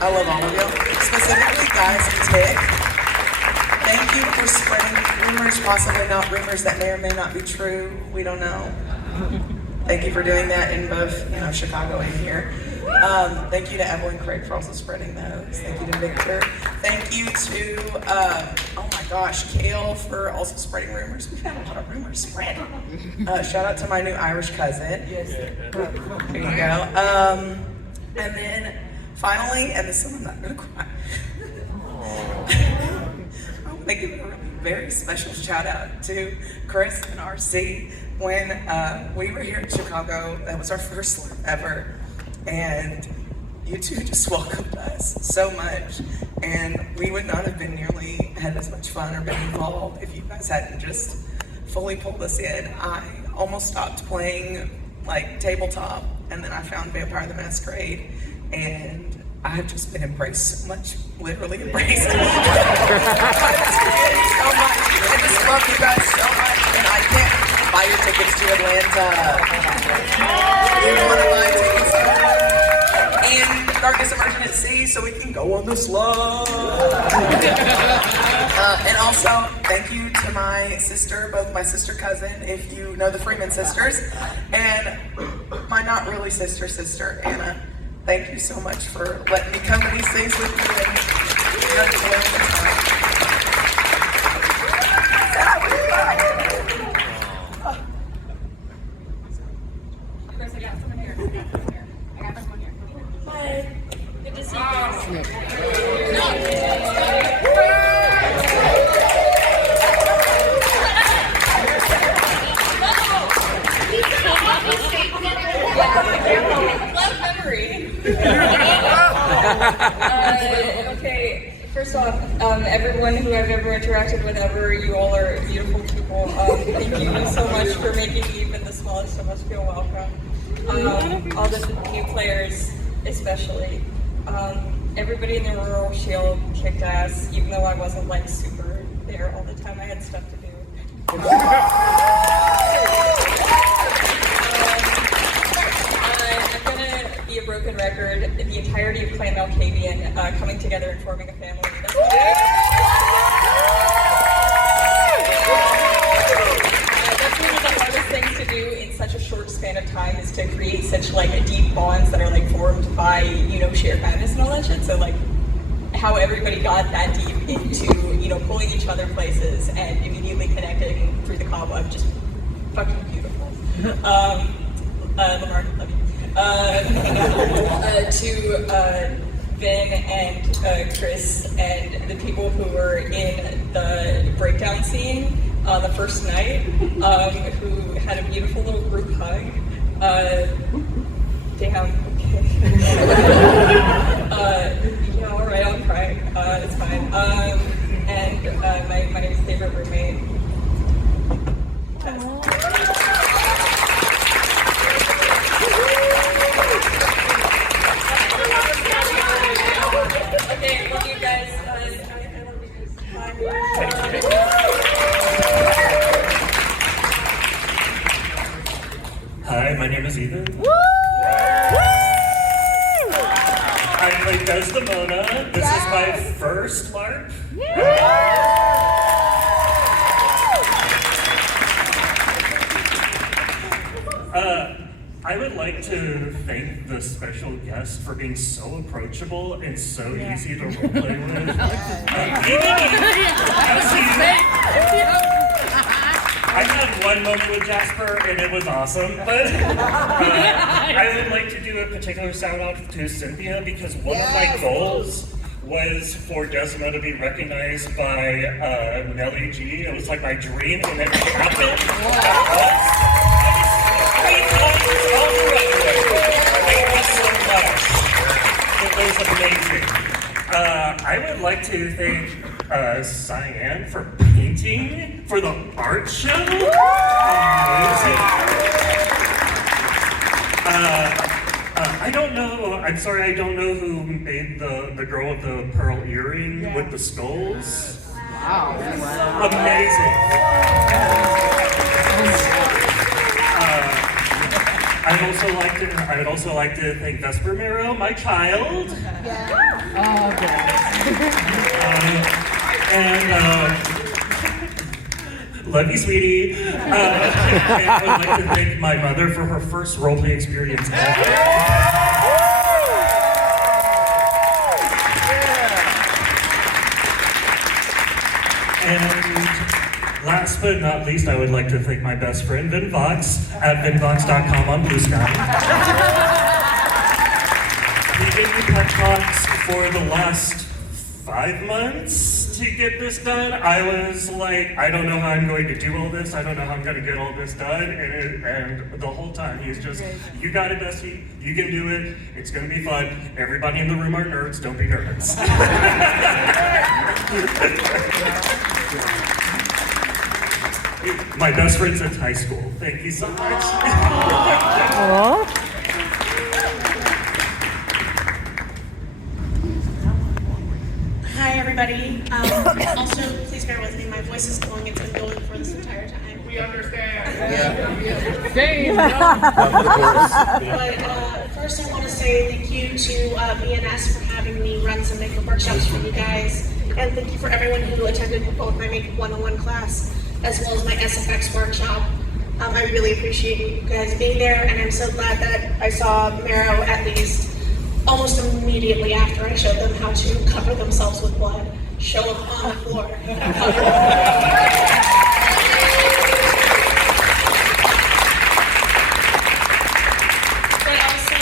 I love all of you, specifically guys and Tick. Thank you for spreading rumors, possibly not rumors that may or may not be true. We don't know. Thank you for doing that in both, Chicago and here. Thank you to Evelyn Craig for also spreading those. Thank you to Victor. Thank you to, oh my gosh, Kale for also spreading rumors. We've had a lot of rumors spread. Shout out to my new Irish cousin. There you go. And then finally, and this one I'm not gonna cry. I want to give a very special shout out to Chris and RC. When we were here in Chicago, that was our first LARP ever. And you two just welcomed us so much. And we would not have been nearly had as much fun or been involved if you guys hadn't just fully pulled us in. I almost stopped playing like tabletop, and then I found Vampire the Masquerade, and I've just been embraced so much, literally embraced by this community so much. I just love you guys so much, and I can't buy your tickets to Atlanta. You want to buy tickets to and Darkest Immersion at Sea so we can go on this love. And also, thank you to my sister, both my sister cousin, if you know the Freeman sisters, and my not really sister, Anna. Thank you so much for letting me come to these things with you and enjoy the time. Chris, I got someone here. I got this one here. Hi. Good to see you. Love memory. Okay, first off, everyone who I've ever interacted with ever, you all are beautiful people. Thank you so much for making me even the smallest of us feel welcome. All the new players, especially. Everybody in the Rural Shield kicked ass, even though I wasn't like super there all the time. I had stuff to do. I'm gonna be a broken record. The entirety of Clan Malkavian coming together and forming a family. That's one of the hardest things to do in such a short span of time, is to create such like deep bonds that are like formed by, you know, shared madness and all that shit. So like how everybody got that deep into, you know, pulling each other places and immediately connecting through the cobweb, just fucking beautiful. Lamar, love you. To Vin and Chris and the people who were in the breakdown scene the first night, who had a beautiful little group hug. Damn, okay. Yeah, alright, I'll cry. It's fine. And my favorite roommate. Okay, love you guys. I love you guys. Hi, my name is Ethan. I play Desdemona. This is my first LARP. I would like to thank the special guest for being so approachable and so easy to roleplay with. I had one moment with Jasper and it was awesome, but I would like to do a particular shout out to Cynthia, because one of my goals was for Desmond to be recognized by Nelly G. It was like my dream, and it happened. Thank you so much. It was amazing. I would like to thank Cyan for painting for the art show. Amazing. I don't know, I'm sorry, I don't know who made the girl with the pearl earring with the skulls. Wow. Amazing. I would also like to thank Vesper Miro, my child. Love you, sweetie. And I would like to thank my mother for her first roleplay experience ever. And last but not least, I would like to thank my best friend, Vin Vox, at vinvox.com on Blue Sky. He gave me pep talks for the last 5 months to get this done. I was like, I don't know how I'm going to do all this. I don't know how I'm going to get all this done. And the whole time he was just, you got it, Dusty. You can do it. It's going to be fun. Everybody in the room are nerds. Don't be nerds. My best friend since high school. Thank you so much. Hi, everybody. Also, please bear with me. My voice is going. It's been going for this entire time. We understand. But first, I want to say thank you to BNS for having me run some makeup workshops for you guys. And thank you for everyone who attended both my Makeup 101 class as well as my SFX workshop. I really appreciate you guys being there, and I'm so glad that I saw Mero at least almost immediately after I showed them how to cover themselves with blood, show up on the floor. But also,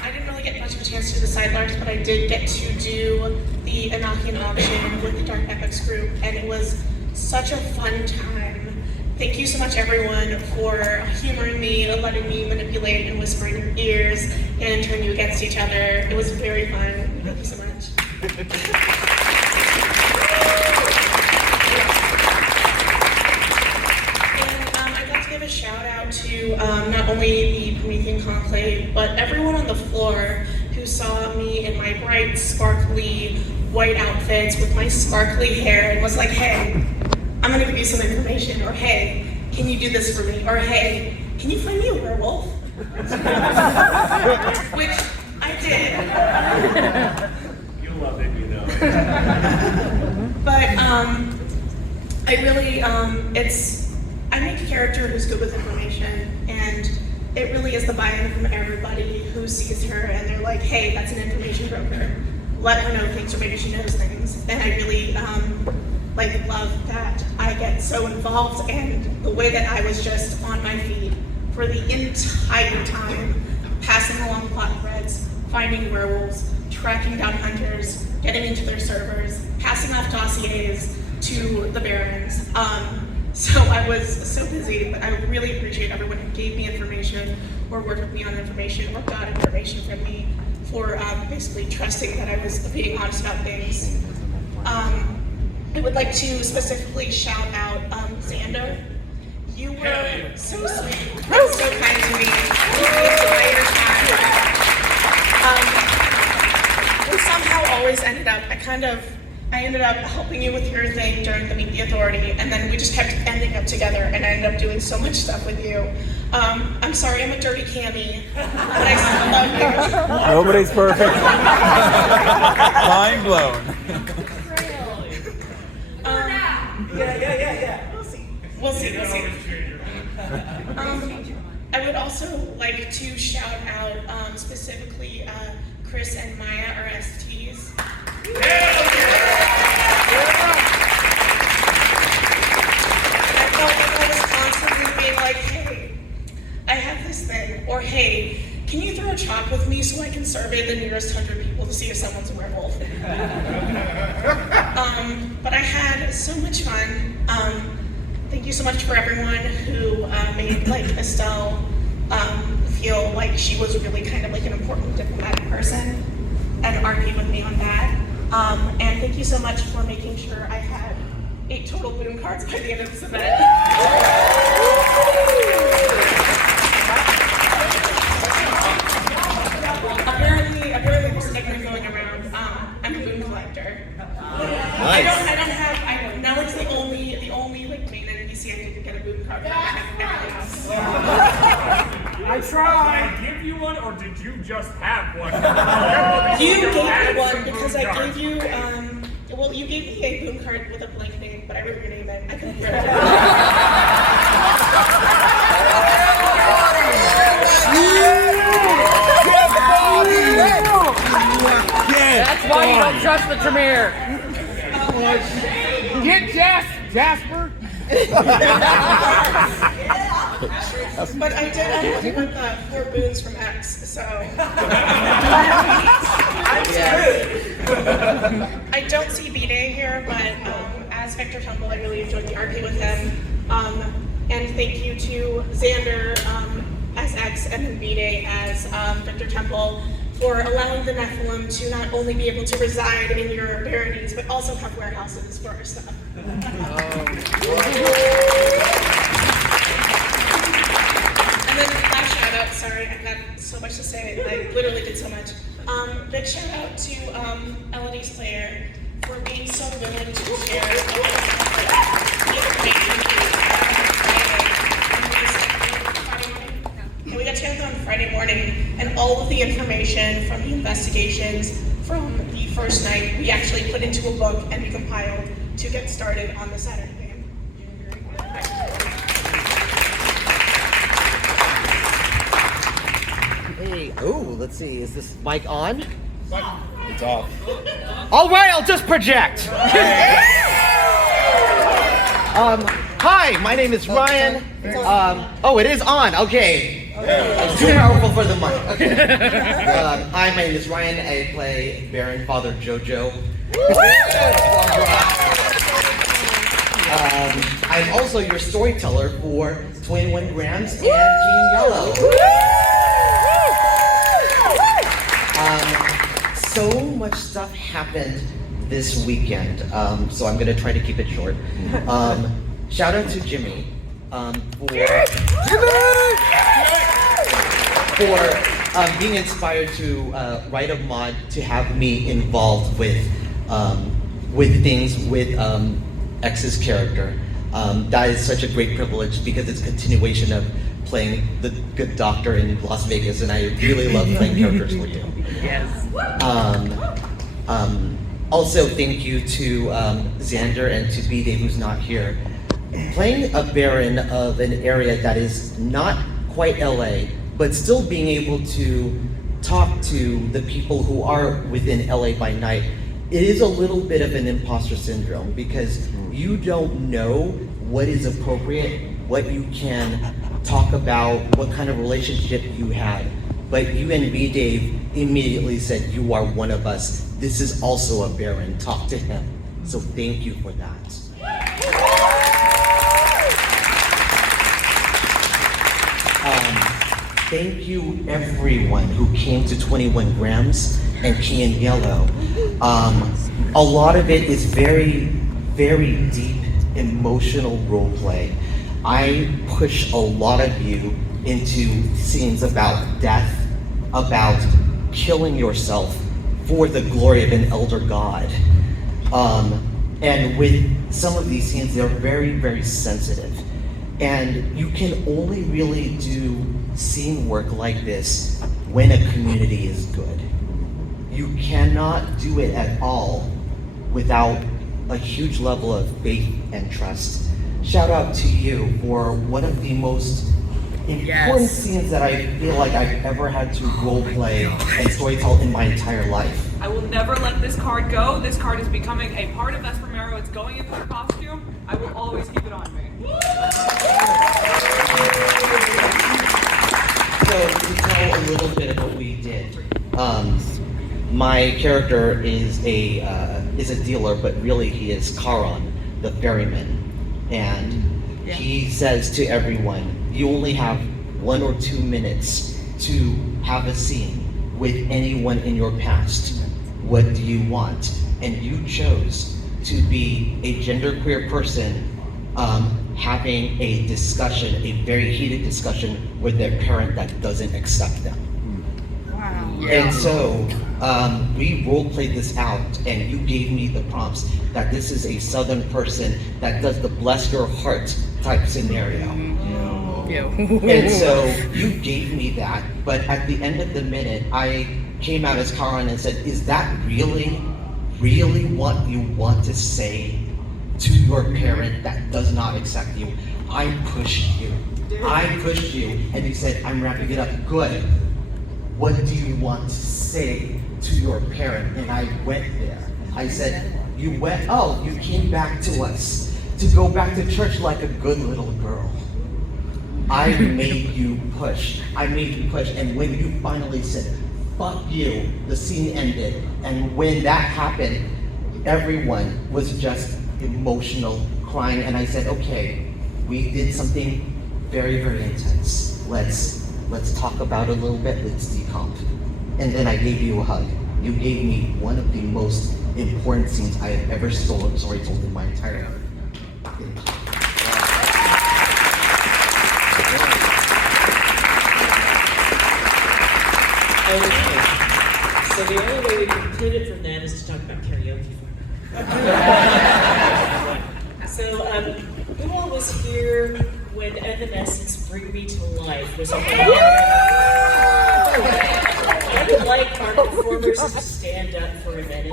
I didn't really get much of a chance to do the sidelines, but I did get to do the Enochian auction with the Dark Epics group, and it was such a fun time. Thank you so much, everyone, for humoring me, letting me manipulate and whisper in your ears and turn you against each other. It was very fun. Thank you so much. And I'd like to give a shout out to not only the Promethean Conclave, but everyone on the floor who saw me in my bright, sparkly white outfits with my sparkly hair and was like, hey, I'm gonna give you some information, or hey, can you do this for me? Or hey, can you find me a werewolf? Which I did. You'll love it, you know. But I really, I make a character who's good with information, and it really is the buy-in from everybody who sees her and they're like, hey, that's an information broker. Let her know things, or maybe she knows things. And I really, love that I get so involved, and the way that I was just on my feet for the entire time, passing along plot threads, finding werewolves, tracking down hunters, getting into their servers, passing off dossiers to the barons. So I was so busy, but I really appreciate everyone who gave me information or worked with me on information or got information from me for basically trusting that I was being honest about things. I would like to specifically shout out Xander. You were so sweet and so kind to me the entire time. We somehow always ended up, I ended up helping you with your thing during the Meet the Authority, and then we just kept ending up together, and I ended up doing so much stuff with you. I'm sorry I'm a dirty Cammy, but I still love you. Nobody's perfect. Mind blown. Yeah. We'll see. I would also like to shout out specifically Chris and Maya, our STs. I felt like I was constantly being like, hey, I have this thing, or hey, can you throw a chalk with me so I can survey the nearest 100 people to see if someone's a werewolf? But I had so much fun. Thank you so much for everyone who made Estelle feel like she was really kind of like an important diplomatic person and argued with me on that. And thank you so much for making sure I had 8 total boon cards by the end of this event. Apparently there's a segment going around. I'm a boon collector. I don't have. Nelly's the only main NPC I didn't get a boon card from. I have everything else. I tried. Did I give you one, or did you just have one? You gave me one because I gave you. Well, you gave me a boon card with a blank name, but I wrote your name in. I couldn't hear it. That's why you don't trust the Tremere. Get Jasper. But I did end up with 4 boons from X, so. I don't see B-Day here, but as Victor Temple, I really enjoyed the RP with him. And thank you to Xander as X and then B-Day as Victor Temple for allowing the Nephilim to not only be able to reside in your baronies, but also have warehouses for our stuff. sorry, I've got so much to say. I literally did so much. Big shout out to Elodie's player for being so willing to share and we got together on Friday morning, and all of the information from the investigations from the first night we actually put into a book and we compiled to get started on the Saturday game. Hey, oh, let's see, is this mic on? It's off. All right, I'll just project. Hi, my name is Ryan. Oh, it is on. Okay. It's too powerful for the mic. Okay. Hi, my name is Ryan. I play Baron Father Jojo. I'm also your storyteller for 21 Grams and King Yellow. So much stuff happened this weekend, so I'm gonna try to keep it short. Shout out to Jimmy for being inspired to write a mod to have me involved with things with X's character. That is such a great privilege because it's a continuation of playing the good doctor in Las Vegas, and I really love playing characters for you. Yes. Also, thank you to Xander and to B-Day, who's not here. Playing a Baron of an area that is not quite LA, but still being able to talk to the people who are within LA by night, it is a little bit of an imposter syndrome because you don't know what is appropriate, what you can talk about, what kind of relationship you had. But you and B-Dave immediately said, you are one of us. This is also a Baron. Talk to him. So thank you for that. Thank you everyone who came to 21 Grams and King and Yellow. A lot of it is very, very deep, emotional role play. I push a lot of you into scenes about death, about killing yourself for the glory of an elder god. And with some of these scenes, they're very, very sensitive. And you can only really do scene work like this when a community is good. You cannot do it at all without a huge level of faith and trust. Shout out to you for one of the most important scenes that I feel like I've ever had to role play and storytell in my entire life. I will never let this card go. This card is becoming a part of Vespermero. It's going into the costume. I will always keep it on me. So to tell a little bit of what we did, my character is a dealer, but really he is Charon, the ferryman, and he says to everyone, you only have 1 or 2 minutes to have a scene with anyone in your past. What do you want? And you chose to be a genderqueer person having a discussion, a very heated discussion with their parent that doesn't accept them. Wow. And so we role played this out, and you gave me the prompts that this is a Southern person that does the bless your heart type scenario. And so you gave me that, but at the end of the minute, I came out as Charon and said, is that really what you want to say to your parent that does not accept you? I pushed you. And you said, I'm wrapping it up. Good. What do you want to say to your parent? And I went there. I said, you came back to us to go back to church like a good little girl. I made you push. And when you finally said, fuck you, the scene ended. And when that happened, everyone was just emotional, crying. And I said, okay, we did something very, very intense. Let's talk about it a little bit. Let's decomp. And then I gave you a hug. You gave me one of the most important scenes I have ever storytold in my entire life. Okay. So the only way we can pivot from that is to talk about karaoke format. So, who all was here when Evanescence Bring Me to Life was on? I would like our performers to stand up for a minute.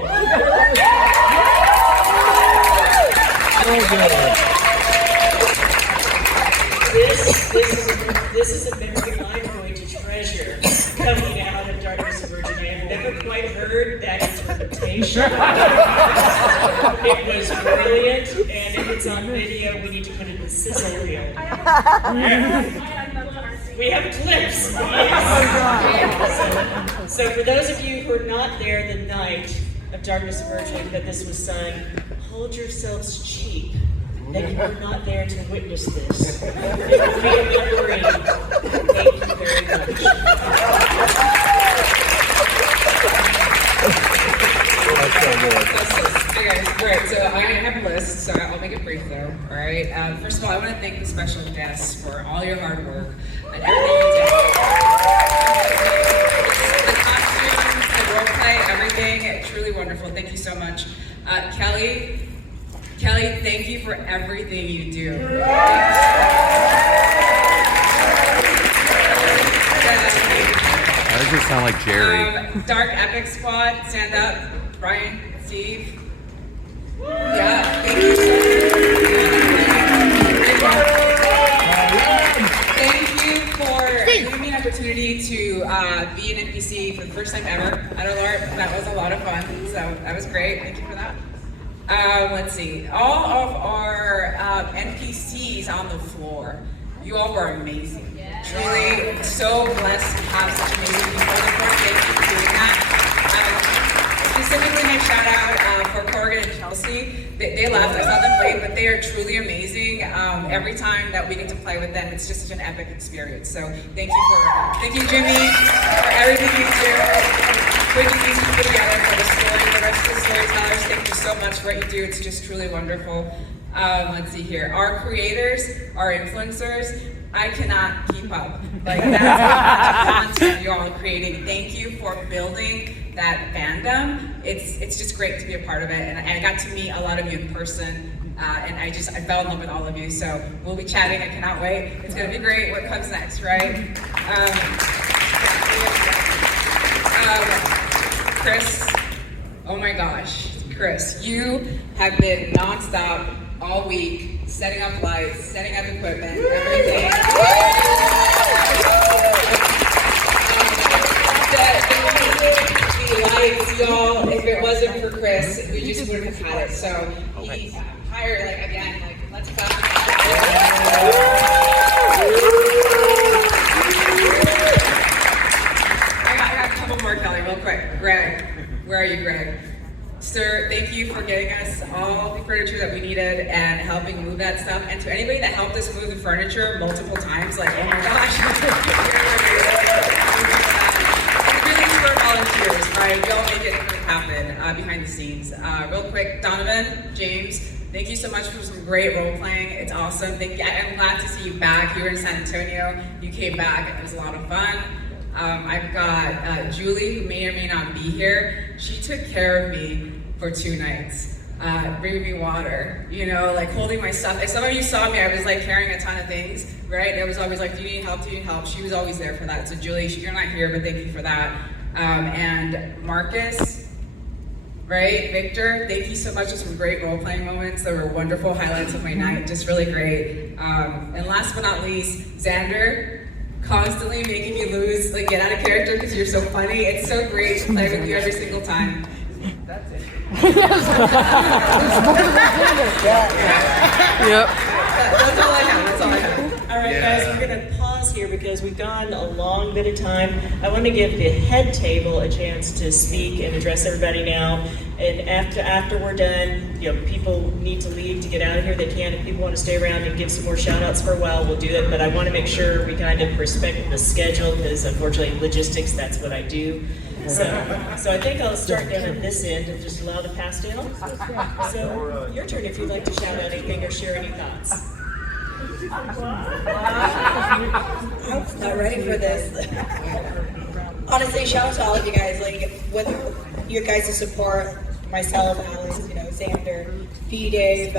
This is a memory I'm going to treasure coming out of Darkness of Virginia. I've never quite heard that interpretation. It was brilliant, and if it's on video, we need to put it in the sizzle reel. We have clips. Yes. So for those of you who are not there the night of Darkness of Virginia that this was sung, hold yourselves cheap that you were not there to witness this. It will be a memory. Thank you very much. Okay, great. So I have a list, so I'll make it brief though. All right. First of all, I want to thank the special guests for all your hard work and everything you did. The costumes, the roleplay, everything, truly wonderful. Thank you so much. Kelly, thank you for everything you do. Why does it sound like Jerry? Dark Epic Squad, stand up. Brian, Steve. Yeah, thank you so much. Thank you for giving me an opportunity to be an NPC for the first time ever at a LARP. That was a lot of fun, so that was great. Thank you for that. Let's see. All of our NPCs on the floor, you all were amazing. Truly, so blessed to have such amazing people on the floor. Thank you for doing that. Specifically, my shout out for Corrigan and Chelsea. They left, I saw them late, but they are truly amazing. Every time that we get to play with them, it's just such an epic experience. So thank you Jimmy, for everything you do, bringing these people together for the story, the rest of the storytellers. Thank you so much for what you do. It's just truly wonderful. Let's see here. Our creators, our influencers, I cannot keep up. Like that's how much content you're all creating. Thank you for building that fandom. It's just great to be a part of it, and I got to meet a lot of you in person, and I fell in love with all of you. So we'll be chatting. I cannot wait. It's gonna be great. What comes next, right? Chris, oh my gosh, Chris, you have been nonstop all week, setting up lights, setting up equipment, everything. The lights, y'all, if it wasn't for Chris, we just wouldn't have had it. So he hired, let's go. I got a couple more, Kelly, real quick. Greg, where are you, Greg? Sir, thank you for getting us all the furniture that we needed and helping move that stuff. And to anybody that helped us move the furniture multiple times, oh my gosh. And really to our volunteers, right? Y'all make it happen behind the scenes. Real quick, Donovan, James, thank you so much for some great role playing. It's awesome. Thank you. I'm glad to see you back. You were in San Antonio. You came back. It was a lot of fun. I've got Julie, who may or may not be here. She took care of me for 2 nights, bringing me water, holding my stuff. If some of you saw me, I was carrying a ton of things, right? It was always do you need help, do you need help? She was always there for that. So Julie, you're not here, but thank you for that. And Marcus, right? Victor, thank you so much for some great role-playing moments. There were wonderful highlights of my night, just really great. And last but not least, Xander, constantly making me lose, get out of character because you're so funny. It's so great to play with you every single time. That's it. Yep. That's all I have. All right, guys, we're going to pause here because we've gone a long bit of time. I want to give the head table a chance to speak and address everybody now. And after we're done, people need to leave to get out of here. They can. If people want to stay around and give some more shout outs for a while, we'll do it. But I want to make sure we kind of respect the schedule because unfortunately logistics, that's what I do. So I think I'll start down at this end and just allow the pass down. So your turn if you'd like to shout out anything or share any thoughts. Not ready for this. honestly, shout out to all of you guys. Like, with your guys' support, myself, Alex, Xander, P. Dave,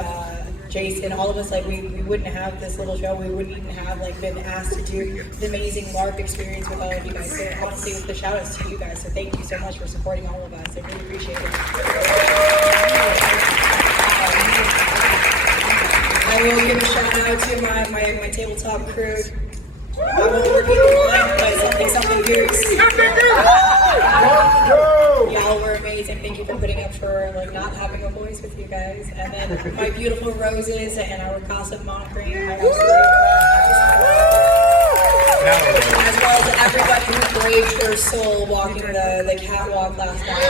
Jason, all of us, like, we wouldn't have this little show. We wouldn't even have, like, been asked to do the amazing LARP experience with all of you guys. So, honestly, with the shout outs to you guys. So, thank you so much for supporting all of us. I really appreciate it. I will give a shout out to my tabletop crew. I won't repeat the line, but something Goose. Y'all were amazing. Thank you for putting up for like not having a voice with you guys. And then my beautiful roses and our Cossack Moncrief. As well as everybody who braved their soul walking the catwalk last night.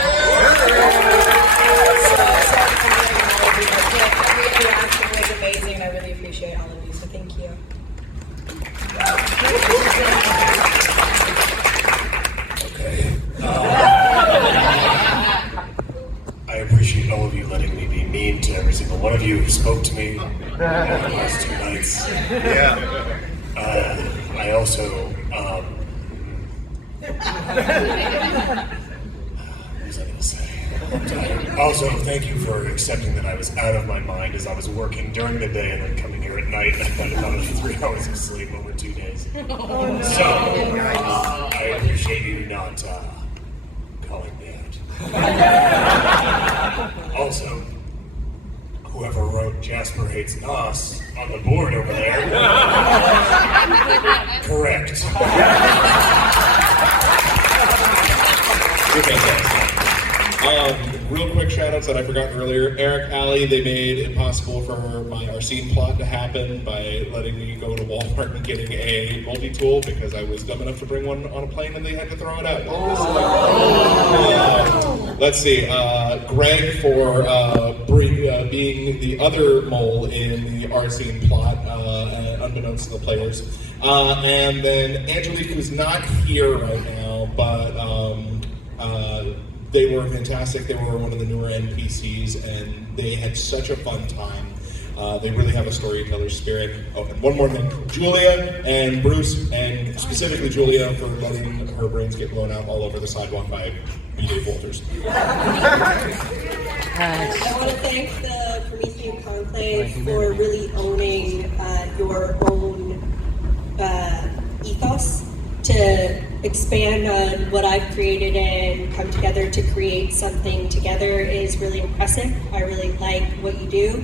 Every reaction was amazing, and I really appreciate all of you. So thank you. I appreciate all of you letting me be mean to every single one of you who spoke to me the last 2 nights. Yeah. I also, what was I going to say? I'm tired. Also, thank you for accepting that I was out of my mind as I was working during the day and then coming here at night. I had about 3 hours of sleep over 2 days. So, I appreciate you not calling me out. Also, whoever wrote Jasper Hates Nos on the board over there. Correct. You're fantastic. Real quick shout outs that I forgot earlier. Eric, Allie, they made it possible for my Arsene plot to happen by letting me go to Walmart and getting a multi-tool because I was dumb enough to bring one on a plane and they had to throw it out. Let's see, Greg for being the other mole in the Arsene plot, unbeknownst to the players. And then Angelique, who's not here right now, but they were fantastic. They were one of the newer NPCs, and they had such a fun time. They really have a storyteller spirit. Oh, and one more thing. Julia and Bruce, and specifically Julia, for letting her brains get blown out all over the sidewalk by B.J. Walters. I want to thank the Promethean Conclave for really owning your own ethos to expand on what I've created and come together to create something together is really impressive. I really like what you do.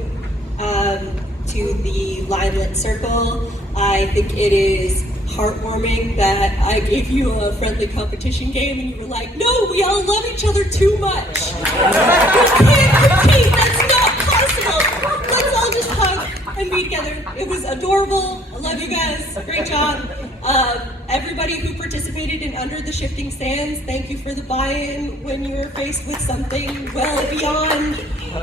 To the Limelit Circle, I think it is heartwarming that I gave you a friendly competition game and you were like, no, we all love each other too much. We can't compete, that's not possible. Let's all just hug and be together. It was adorable. I love you guys. Great job. Everybody who participated in Under the Shifting Sands, thank you for the buy-in when you were faced with something well beyond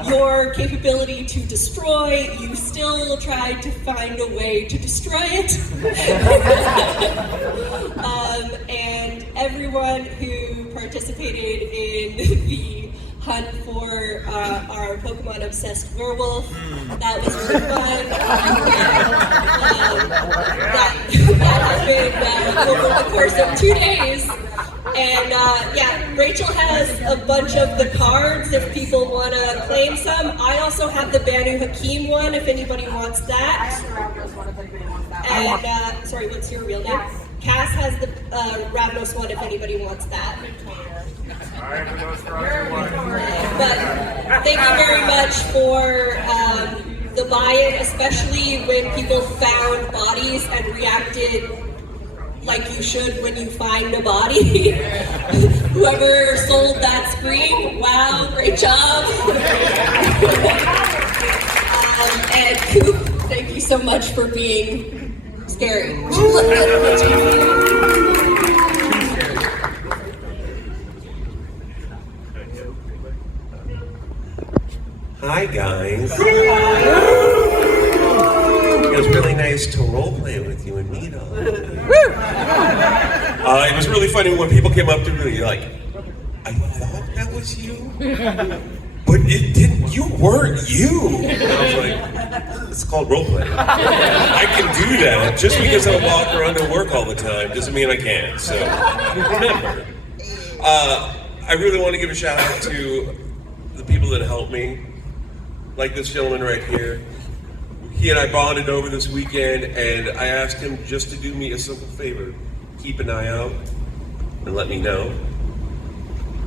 your capability to destroy. You still tried to find a way to destroy it. And everyone who participated in the hunt for our Pokemon obsessed werewolf. That was really fun. That happened over the course of 2 days. And yeah, Rachel has a bunch of the cards if people want to claim some. I also have the Banu Hakim one if anybody wants that. And sorry, what's your real name? Cass has the Ravnos one if anybody wants that. But thank you very much for the buy-in, especially when people found bodies and reacted like you should when you find a body. Whoever sold that screen, wow, great job. And Coop, thank you so much for being scary. Hi guys. It was really nice to roleplay with you and Nito. It was really funny when people came up to me like, I thought that was you, but it didn't. You weren't you. And I was like, it's called roleplay. I can do that. Just because I walk around and work all the time doesn't mean I can. So remember, I really want to give a shout out to the people that helped me, like this gentleman right here. He and I bonded over this weekend, and I asked him just to do me a simple favor: keep an eye out and let me know.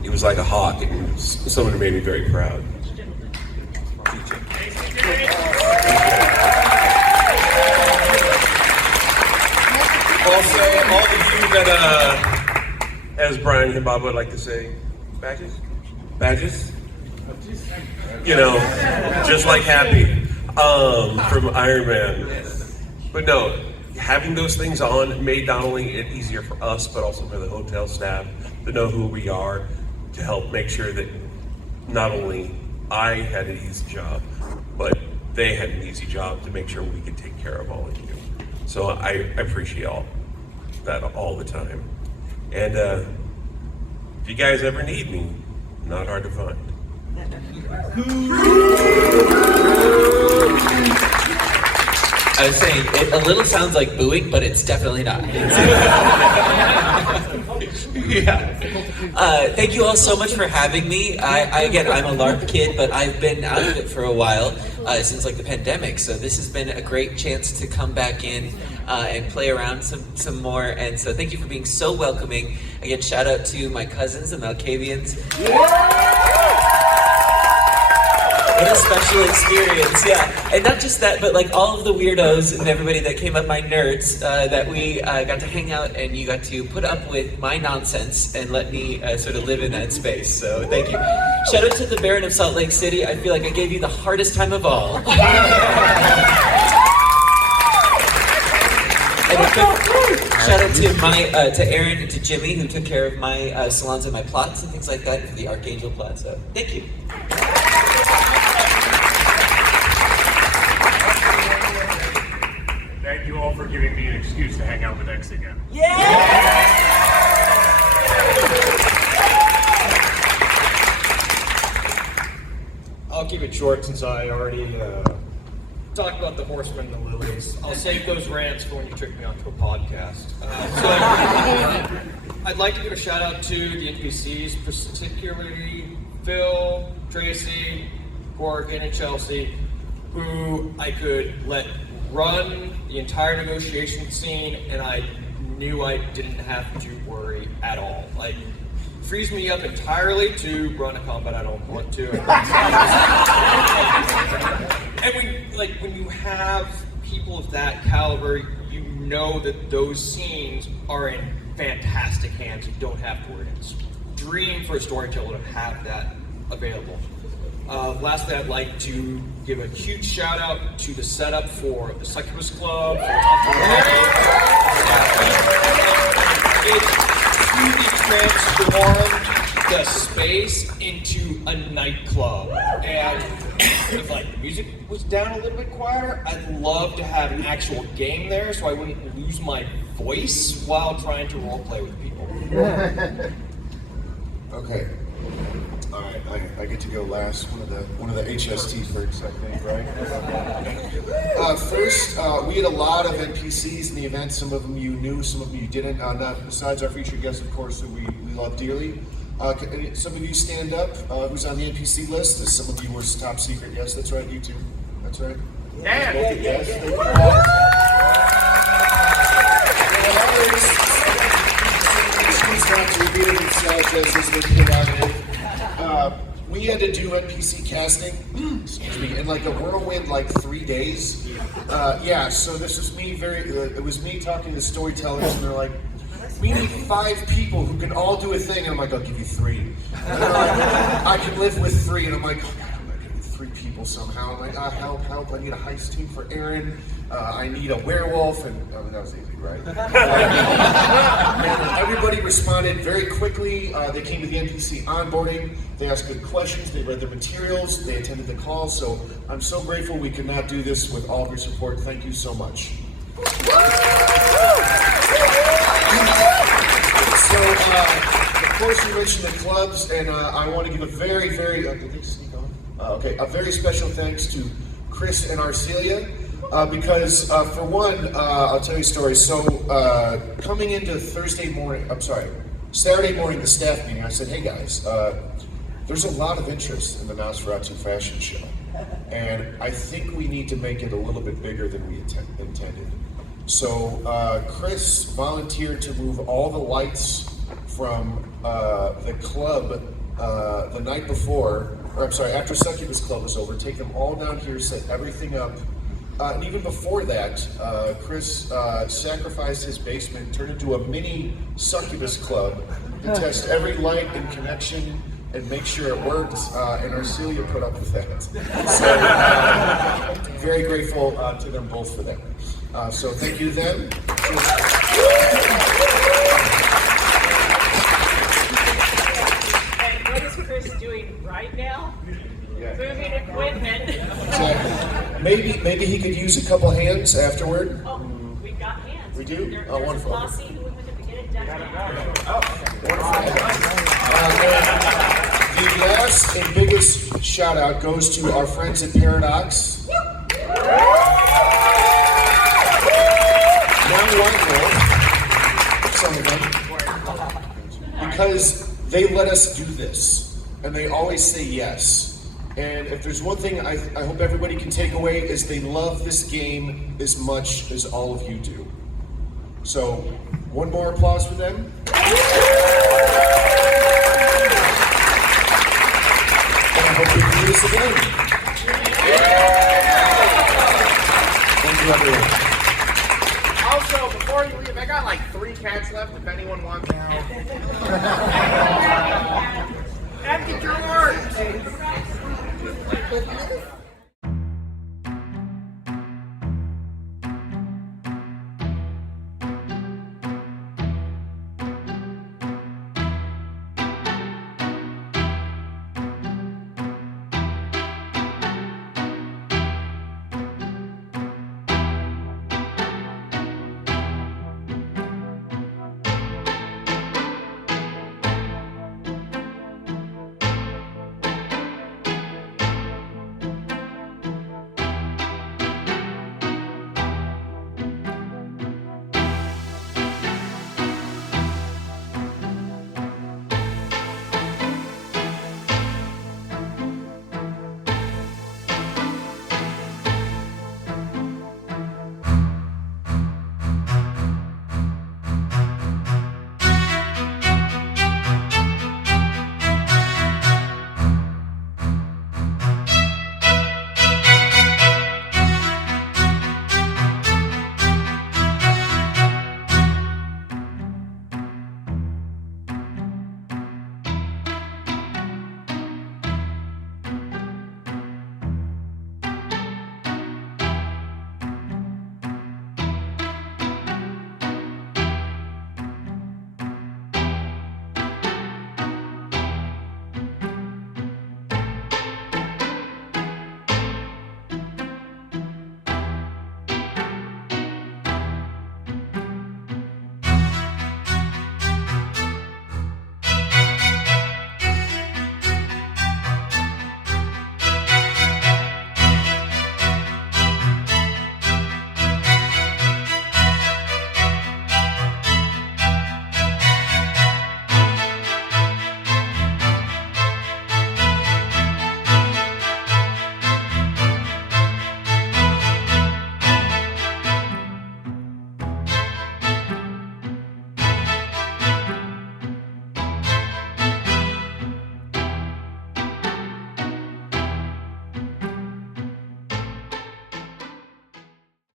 He was like a hawk, and someone who made me very proud. Also, all of you that, as Brian and Bob would like to say, badges? You know, just like Happy from Iron Man. But no, having those things on made not only it easier for us, but also for the hotel staff to know who we are, to help make sure that not only I had an easy job, but they had an easy job to make sure we could take care of all of you. So I appreciate all that all the time. And if you guys ever need me, not hard to find. I was saying, it a little sounds like booing, but it's definitely not. Thank you all so much for having me. Again, I'm a LARP kid, but I've been out of it for a while, since like the pandemic. So this has been a great chance to come back in and play around some more. And so thank you for being so welcoming. Again, shout out to my cousins, the Malkavians. What a special experience, yeah. And not just that, but like all of the weirdos and everybody that came up, my nerds, that we got to hang out and you got to put up with my nonsense and let me sort of live in that space. So thank you. Shout out to the Baron of Salt Lake City. I feel like I gave you the hardest time of all. And a quick shout out to Aaron and to Jimmy, who took care of my salons and my plots and things like that for the Archangel plot. So thank you. Thank you all for giving me an excuse to hang out with X again. I'll keep it short since I already talked about the Horsemen and the Lilies. I'll save those rants for when you trick me onto a podcast. I'd like to give a shout out to the NPCs, particularly Phil, Tracy, Corrigan, and Chelsea, who I could let run the entire negotiation scene, and I knew I didn't have to worry at all. Like, frees me up entirely to run a combat I don't want to. And when you have people of that caliber, you know that those scenes are in fantastic hands. You don't have to worry. It's a dream for a storyteller to have that available. Lastly, I'd like to give a huge shout out to the setup for the Succubus Club. It truly transformed the space into a nightclub. And if like the music was down a little bit quieter, I'd love to have an actual game there so I wouldn't lose my voice while trying to roleplay with people. Okay. All right, I get to go last. One of the HST perks, I think, right? First, we had a lot of NPCs in the event. Some of them you knew, some of them you didn't. Not besides our featured guest, of course, who we love dearly. Some of you stand up. Who's on the NPC list? Some of you were top secret. Yes, that's right. You too. That's right. Yeah. Yes. Choose not to reveal themselves as they prerogative. We had to do NPC casting, excuse me, in like a whirlwind, like 3 days. So this was me it was me talking to storytellers, and they're like, we need 5 people who can all do a thing. And I'm like, I'll give you 3. And they're like, I can live with 3. And I'm like, oh God, I'm not gonna get 3 people somehow. I'm like, help, I need a heist team for Aaron. I need a werewolf. And that was easy, right? And everybody responded very quickly. They came to the NPC onboarding. They asked good questions. They read their materials. They attended the calls. So I'm so grateful we could not do this with all of your support. Thank you so much. So, of course, you mentioned the clubs, and I want to give a very, very did they sneak on? A very special thanks to Chris and Arcelia. Because for one, I'll tell you a story. So coming into Thursday morning, Saturday morning, the staff meeting, I said, hey guys, there's a lot of interest in the Nosferatu fashion show. And I think we need to make it a little bit bigger than we intended. So Chris volunteered to move all the lights from the club the night before, or I'm sorry, after Succubus Club was over, take them all down here, set everything up. And even before that, Chris sacrificed his basement, turned into a mini Succubus Club to test every light and connection and make sure it worked, and Arcelia put up with that. So, very grateful to them both for that. So thank you to them. And what is Chris doing right now? Moving equipment. Maybe he could use a couple hands afterward. Oh, we've got hands. We do? There's Oh, wonderful. Flossie who went to get it done. The last and biggest shout out goes to our friends at Paradox. Now some of them, because they let us do this, and they always say yes. And if there's one thing I hope everybody can take away is they love this game as much as all of you do. So, one more applause for them. And I hope we can do this again. Thank you, everyone. Also, before you leave, I got like 3 cats left if anyone wants out. Empty drawers!